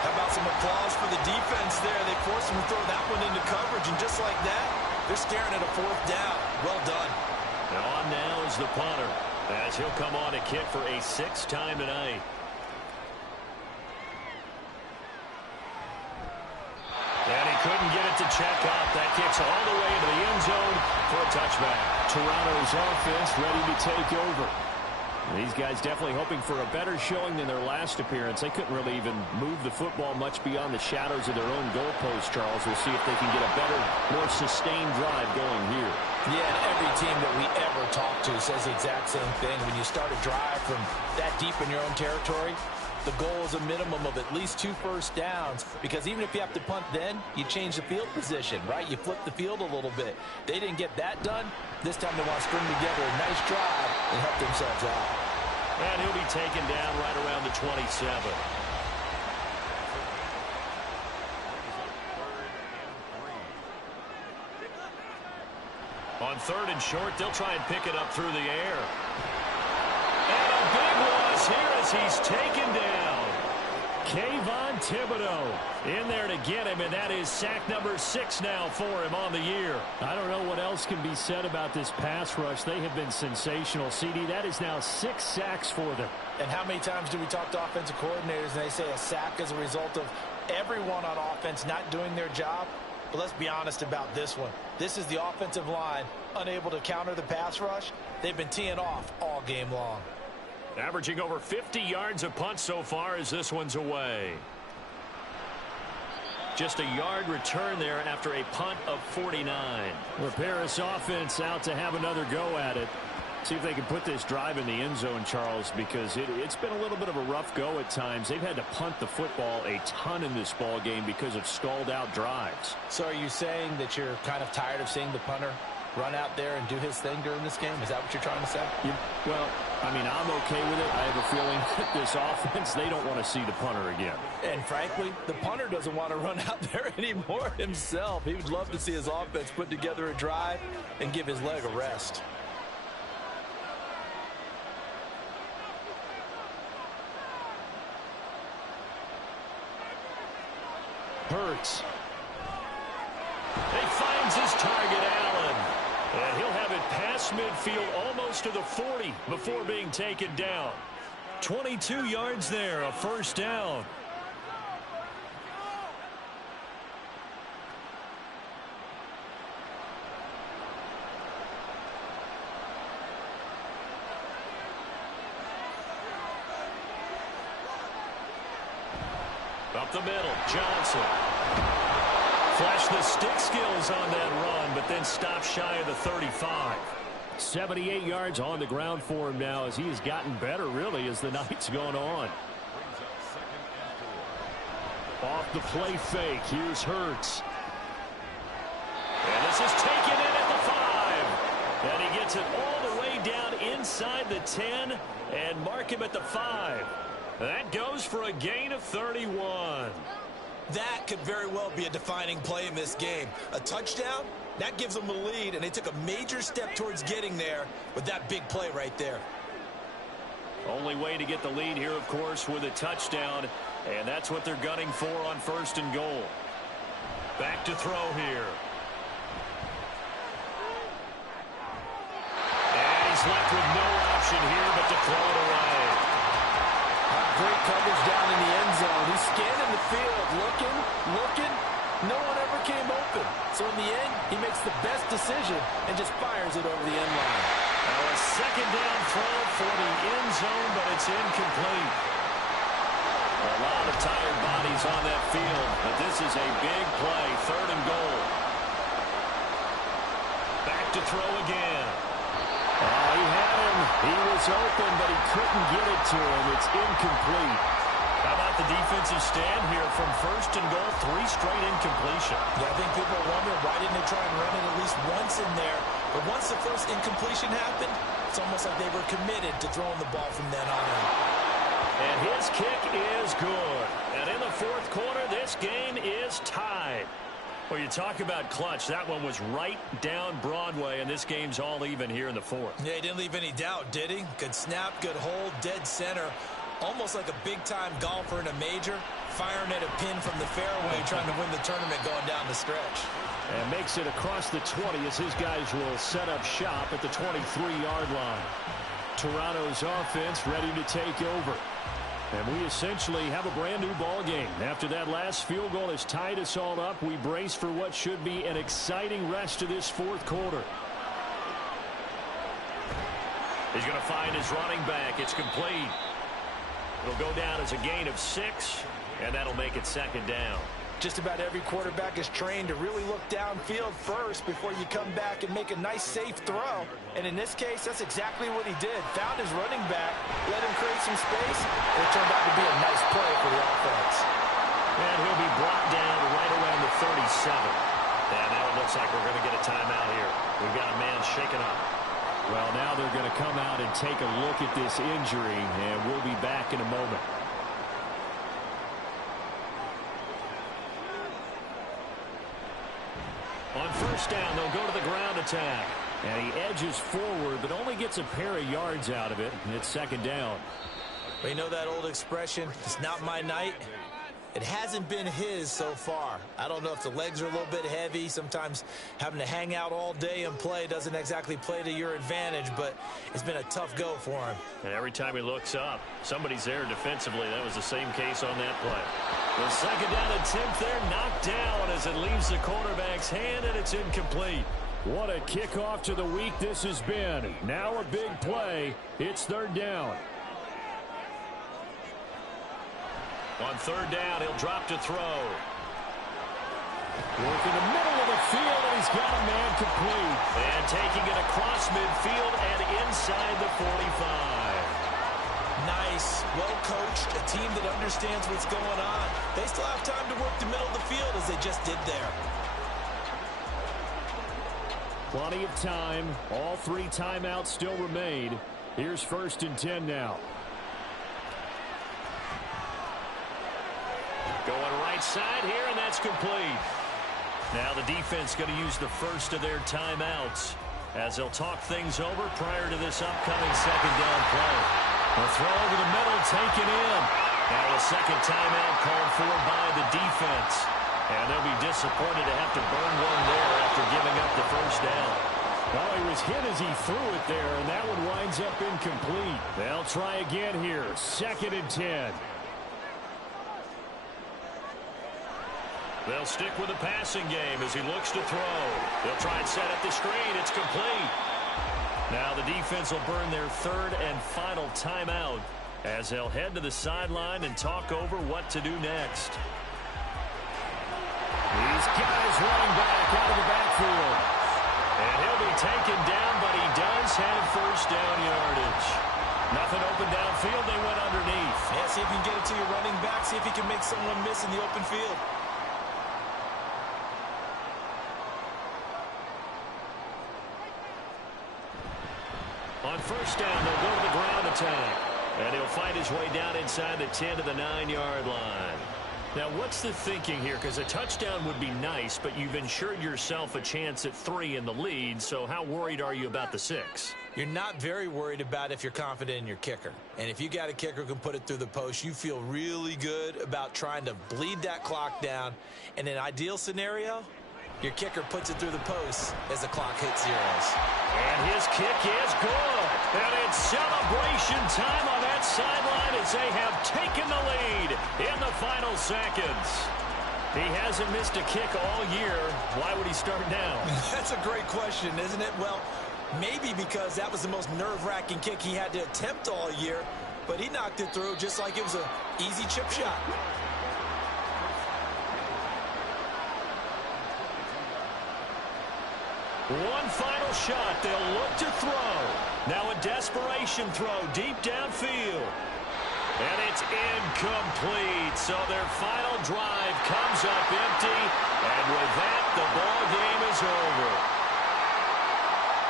How about some applause for the defense there? They forced him to throw that one into coverage, and just like that, they're staring at a 4th down. Well done. And on now is the punter, as he'll come on to kick for a 6th time tonight. And he couldn't get it to check up. That kicks all the way into the end zone for a touchback. Toronto's offense ready to take over. These guys definitely hoping for a better showing than their last appearance. They couldn't really even move the football much beyond the shadows of their own goalpost, Charles. We'll see if they can get a better, more sustained drive going here. Yeah, and every team that we ever talk to says the exact same thing. When you start a drive from that deep in your own territory, the goal is a minimum of at least 2 first downs, because even if you have to punt then, you change the field position, right? You flip the field a little bit. They didn't get that done. This time they want to string together a nice drive and help themselves out. And he'll be taken down right around the 27. On 3rd and short, they'll try and pick it up through the air. And a big loss here as he's taken down. Kayvon Thibodeau in there to get him, and that is sack number 6 now for him on the year. I don't know what else can be said about this pass rush. They have been sensational. CD, that is now 6 sacks for them. And how many times do we talk to offensive coordinators and they say a sack is a result of everyone on offense not doing their job? But let's be honest about this one. This is the offensive line unable to counter the pass rush. They've been teeing off all game long. Averaging over 50 yards a punt so far as this one's away. Just a yard return there after a punt of 49. The Paris offense out to have another go at it. See if they can put this drive in the end zone, Charles, because it's been a little bit of a rough go at times. They've had to punt the football a ton in this ball game because of stalled-out drives. So are you saying that you're kind of tired of seeing the punter run out there and do his thing during this game? Is that what you're trying to say? Yeah, well, I mean, I'm okay with it. I have a feeling that this offense, they don't want to see the punter again. And frankly, the punter doesn't want to run out there anymore himself. He would love to see his offense put together a drive and give his leg a rest. Hurts. He finds his target, Allen. And he'll have it past midfield almost to the 40 before being taken down. 22 yards there, a first down. Up the middle, Johnson. Flash the stick skills on that run, but then stop shy of the 35. 78 yards on the ground for him now as he has gotten better, really, as the night's gone on. Off the play fake, here's Hurts. And this is taken in at the 5. And he gets it all the way down inside the 10 and mark him at the 5. That goes for a gain of 31. That could very well be a defining play in this game. A touchdown, that gives them a lead, and they took a major step towards getting there with that big play right there. Only way to get the lead here, of course, with a touchdown, and that's what they're gunning for on 1st and goal. Back to throw here. And he's left with no option here but to throw it away. Great coverage down in the end zone. He's scanning the field, looking. No one ever came open. So in the end, he makes the best decision and just fires it over the end line. Now a second down throw for the end zone, but it's incomplete. A lot of tired bodies on that field, but this is a big play. 3rd and goal. Back to throw again. Oh, he had him. He was open, but he couldn't get it to him. It's incomplete. How about the defensive stand here from 1st and goal? 3 straight incompletion. Yeah, I think people are wondering why didn't they try and run it at least once in there. But once the first incompletion happened, it's almost like they were committed to throwing the ball from then on in. And his kick is good. And in the 4th quarter, this game is tied. Well, you talk about clutch. That one was right down Broadway, and this game's all even here in the 4th. Yeah, he didn't leave any doubt, did he? Good snap, good hold, dead center. Almost like a big-time golfer in a major, firing at a pin from the fairway, trying to win the tournament going down the stretch. And makes it across the 20 as his guys will set up shop at the 23-yard line. Toronto's offense ready to take over. And we essentially have a brand-new ball game. After that last field goal has tied us all up, we brace for what should be an exciting rest of this 4th quarter. He's going to find his running back. It's complete. It'll go down as a gain of 6, and that'll make it second down. Just about every quarterback is trained to really look downfield first before you come back and make a nice, safe throw. And in this case, that's exactly what he did. Found his running back, let him create some space, and it turned out to be a nice play for the offense. And he'll be brought down right around the 37. And now it looks like we're going to get a timeout here. We've got a man shaken up. Well, now they're going to come out and take a look at this injury, and we'll be back in a moment. On first down, they'll go to the ground attack. And he edges forward, but only gets a pair of yards out of it. And it's second down. Well, you know that old expression, it's not my night? It hasn't been his so far. I don't know if the legs are a little bit heavy. Sometimes having to hang out all day and play doesn't exactly play to your advantage, but it's been a tough go for him. And every time he looks up, somebody's there defensively. That was the same case on that play. The second down attempt there knocked down as it leaves the quarterback's hand, and it's incomplete. What a kickoff to the week this has been. Now a big play. It's third down. On third down, he'll drop to throw. Work in the middle of the field, and he's got a man complete. And taking it across midfield and inside the 45. Nice, well coached, a team that understands what's going on. They still have time to work the middle of the field as they just did there. Plenty of time. All 3 timeouts still remain. Here's first and 10 now. Going right side here, and that's complete. Now the defense going to use the first of their timeouts as they'll talk things over prior to this upcoming second down play. The throw over the middle, taken in. Now a second timeout called for by the defense. And they'll be disappointed to have to burn one there after giving up the first down. Well, he was hit as he threw it there, and that one winds up incomplete. They'll try again here, second and 10. They'll stick with the passing game as he looks to throw. They'll try and set up the screen. It's complete. Now the defense will burn their third and final timeout as they'll head to the sideline and talk over what to do next. These guys running back out of the backfield. And he'll be taken down, but he does have first down yardage. Nothing open downfield. They went underneath. Yeah, see if you can get it to your running back. See if you can make someone miss in the open field. On first down, they'll go to the ground attack. And he'll fight his way down inside the 10 to the 9-yard line. Now, what's the thinking here? Because a touchdown would be nice, but you've ensured yourself a chance at 3 in the lead, so how worried are you about the 6? You're not very worried about if you're confident in your kicker. And if you got a kicker who can put it through the post, you feel really good about trying to bleed that clock down. In an ideal scenario, your kicker puts it through the post as the clock hits zeros. And his kick is good. And it's celebration time on that sideline as they have taken the lead in the final seconds. He hasn't missed a kick all year. Why would he start now? That's a great question, isn't it? Well, maybe because that was the most nerve-wracking kick he had to attempt all year, but he knocked it through just like it was an easy chip shot. One final shot. They'll look to throw. Now a desperation throw deep downfield. And it's incomplete. So their final drive comes up empty. And with that, the ball game is over.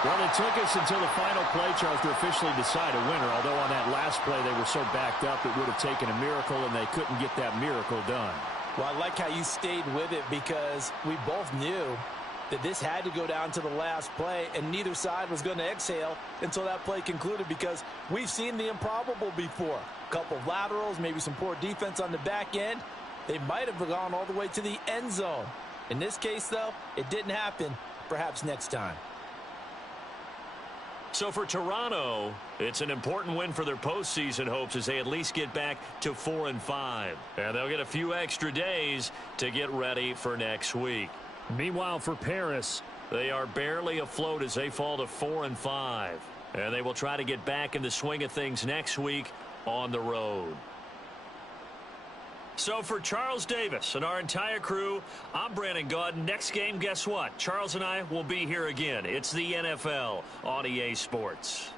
Well, it took us until the final play, Charles, to officially decide a winner. Although on that last play they were so backed up, it would have taken a miracle, and they couldn't get that miracle done. Well, I like how you stayed with it because we both knew that this had to go down to the last play, and neither side was going to exhale until that play concluded because we've seen the improbable before. A couple of laterals, maybe some poor defense on the back end. They might have gone all the way to the end zone. In this case, though, it didn't happen. Perhaps next time. So for Toronto, it's an important win for their postseason hopes as they at least get back to 4-5. And they'll get a few extra days to get ready for next week. Meanwhile, for Paris, they are barely afloat as they fall to 4-5. And they will try to get back in the swing of things next week on the road. So for Charles Davis and our entire crew, I'm Brandon Gaudin. Next game, guess what? Charles and I will be here again. It's the NFL on EA Sports.